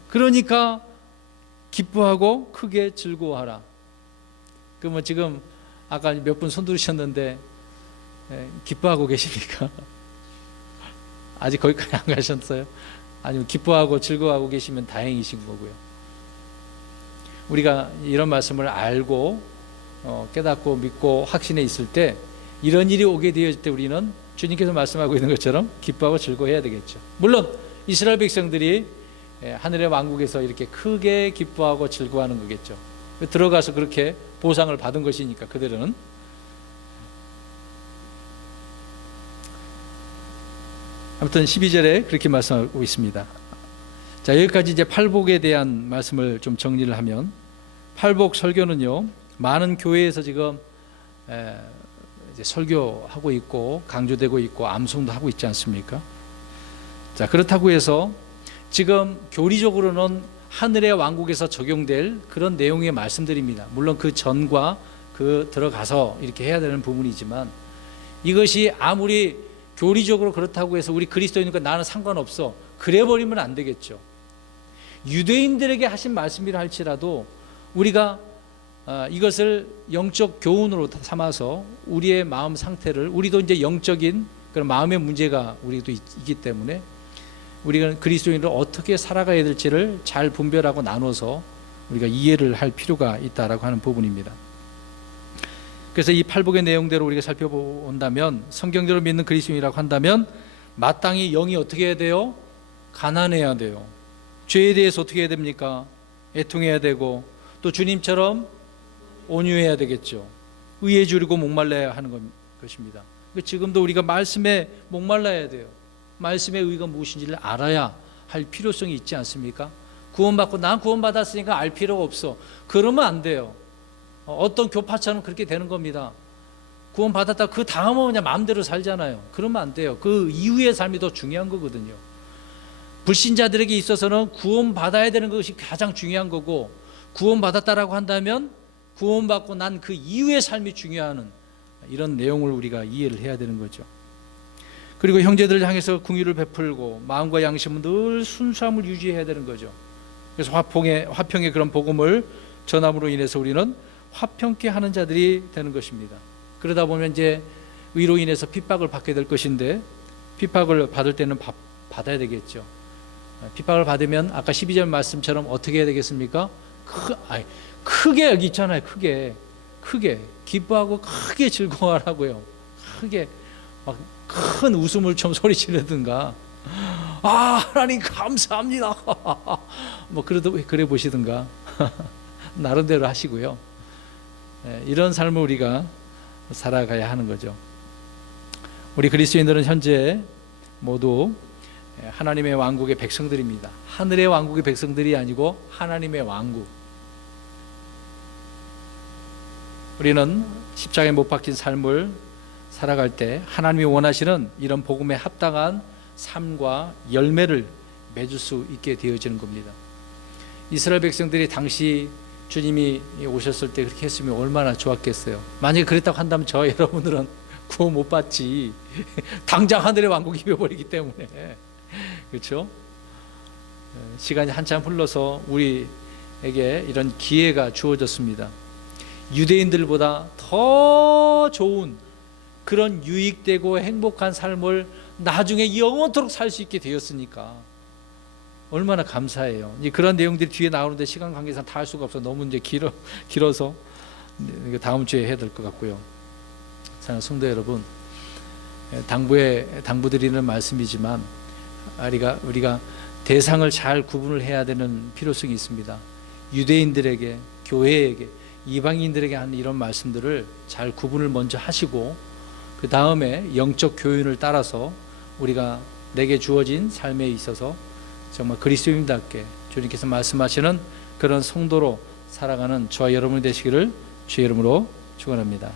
그러니까 기뻐하고 크게 즐거워하라. 그러면 지금 아까 몇 분 손 들으셨는데 기뻐하고 계십니까? 아직 거기까지 안 가셨어요? 아니면 기뻐하고 즐거워하고 계시면 다행이신 거고요. 우리가 이런 말씀을 알고 깨닫고 믿고 확신에 있을 때 이런 일이 오게 되었을 때 우리는 주님께서 말씀하고 있는 것처럼 기뻐하고 즐거워해야 되겠죠. 물론 이스라엘 백성들이 하늘의 왕국에서 이렇게 크게 기뻐하고 즐거워하는 거겠죠. 들어가서 그렇게 보상을 받은 것이니까 그들은. 아무튼 12절에 그렇게 말씀하고 있습니다. 자, 여기까지 이제 팔복에 대한 말씀을 좀 정리를 하면, 팔복 설교는요, 많은 교회에서 지금 이제 설교하고 있고 강조되고 있고 암송도 하고 있지 않습니까? 자, 그렇다고 해서 지금 교리적으로는 하늘의 왕국에서 적용될 그런 내용의 말씀들입니다. 물론 그 전과 그 들어가서 이렇게 해야 되는 부분이지만, 이것이 아무리 교리적으로 그렇다고 해서 우리 그리스도인이니까 나는 상관없어, 그래 버리면 안 되겠죠. 유대인들에게 하신 말씀이라 할지라도 우리가 이것을 영적 교훈으로 삼아서 우리의 마음 상태를, 우리도 이제 영적인 그런 마음의 문제가 우리도 있기 때문에 우리가 그리스도인으로 어떻게 살아가야 될지를 잘 분별하고 나눠서 우리가 이해를 할 필요가 있다라고 하는 부분입니다. 그래서 이 팔복의 내용대로 우리가 살펴본다면, 성경적으로 믿는 그리스도인이라고 한다면 마땅히 영이 어떻게 해야 돼요? 가난해야 돼요. 죄에 대해서 어떻게 해야 됩니까? 애통해야 되고, 또 주님처럼 온유해야 되겠죠. 의에 주리고 목말라야 하는 것입니다. 지금도 우리가 말씀에 목말라야 돼요. 말씀의 의의가 무엇인지를 알아야 할 필요성이 있지 않습니까? 구원받고 난 구원받았으니까 알 필요가 없어. 그러면 안 돼요. 어떤 교파처럼 그렇게 되는 겁니다. 구원받았다 그 다음은 그냥 마음대로 살잖아요. 그러면 안 돼요. 그 이후의 삶이 더 중요한 거거든요. 불신자들에게 있어서는 구원받아야 되는 것이 가장 중요한 거고, 구원받았다라고 한다면 구원받고 난 그 이후의 삶이 중요한 이런 내용을 우리가 이해를 해야 되는 거죠. 그리고 형제들을 향해서 긍휼을 베풀고 마음과 양심은 늘 순수함을 유지해야 되는 거죠. 그래서 화평의 그런 복음을 전함으로 인해서 우리는 화평케 하는 자들이 되는 것입니다. 그러다 보면 이제 의로 인해서 핍박을 받게 될 것인데, 핍박을 받을 때는 받아야 되겠죠. 핍박을 받으면 아까 12절 말씀처럼 어떻게 해야 되겠습니까? 크게 여기 있잖아요. 크게 기뻐하고 크게 즐거워하라고요. 크게 막 큰 웃음을 좀 소리 지르든가, 하나님 감사합니다 뭐 그래 보시든가 나름대로 하시고요. 이런 삶을 우리가 살아가야 하는 거죠. 우리 그리스도인들은 현재 모두 하나님의 왕국의 백성들입니다. 하늘의 왕국의 백성들이 아니고 하나님의 왕국. 우리는 십자가에 못 박힌 삶을 살아갈 때 하나님이 원하시는 이런 복음에 합당한 삶과 열매를 맺을 수 있게 되어지는 겁니다. 이스라엘 백성들이 당시 주님이 오셨을 때 그렇게 했으면 얼마나 좋았겠어요. 만약에 그랬다고 한다면 저 여러분들은 구원 못 받지. 당장 하늘의 왕국이 되어버리기 때문에. 그렇죠? 시간이 한참 흘러서 우리에게 이런 기회가 주어졌습니다. 유대인들보다 더 좋은 그런 유익되고 행복한 삶을 나중에 영원토록 살 수 있게 되었으니까 얼마나 감사해요. 그런 내용들이 뒤에 나오는데 시간 관계상 다 할 수가 없어. 너무 이제 길어서 다음 주에 해야 될 것 같고요. 사랑하는 성도 여러분, 당부드리는 말씀이지만 우리가 대상을 잘 구분을 해야 되는 필요성이 있습니다. 유대인들에게, 교회에게, 이방인들에게 하는 이런 말씀들을 잘 구분을 먼저 하시고, 그 다음에 영적 교훈을 따라서 우리가 내게 주어진 삶에 있어서 정말 그리스도인답게 주님께서 말씀하시는 그런 성도로 살아가는 저와 여러분이 되시기를 주의 이름으로 축원합니다.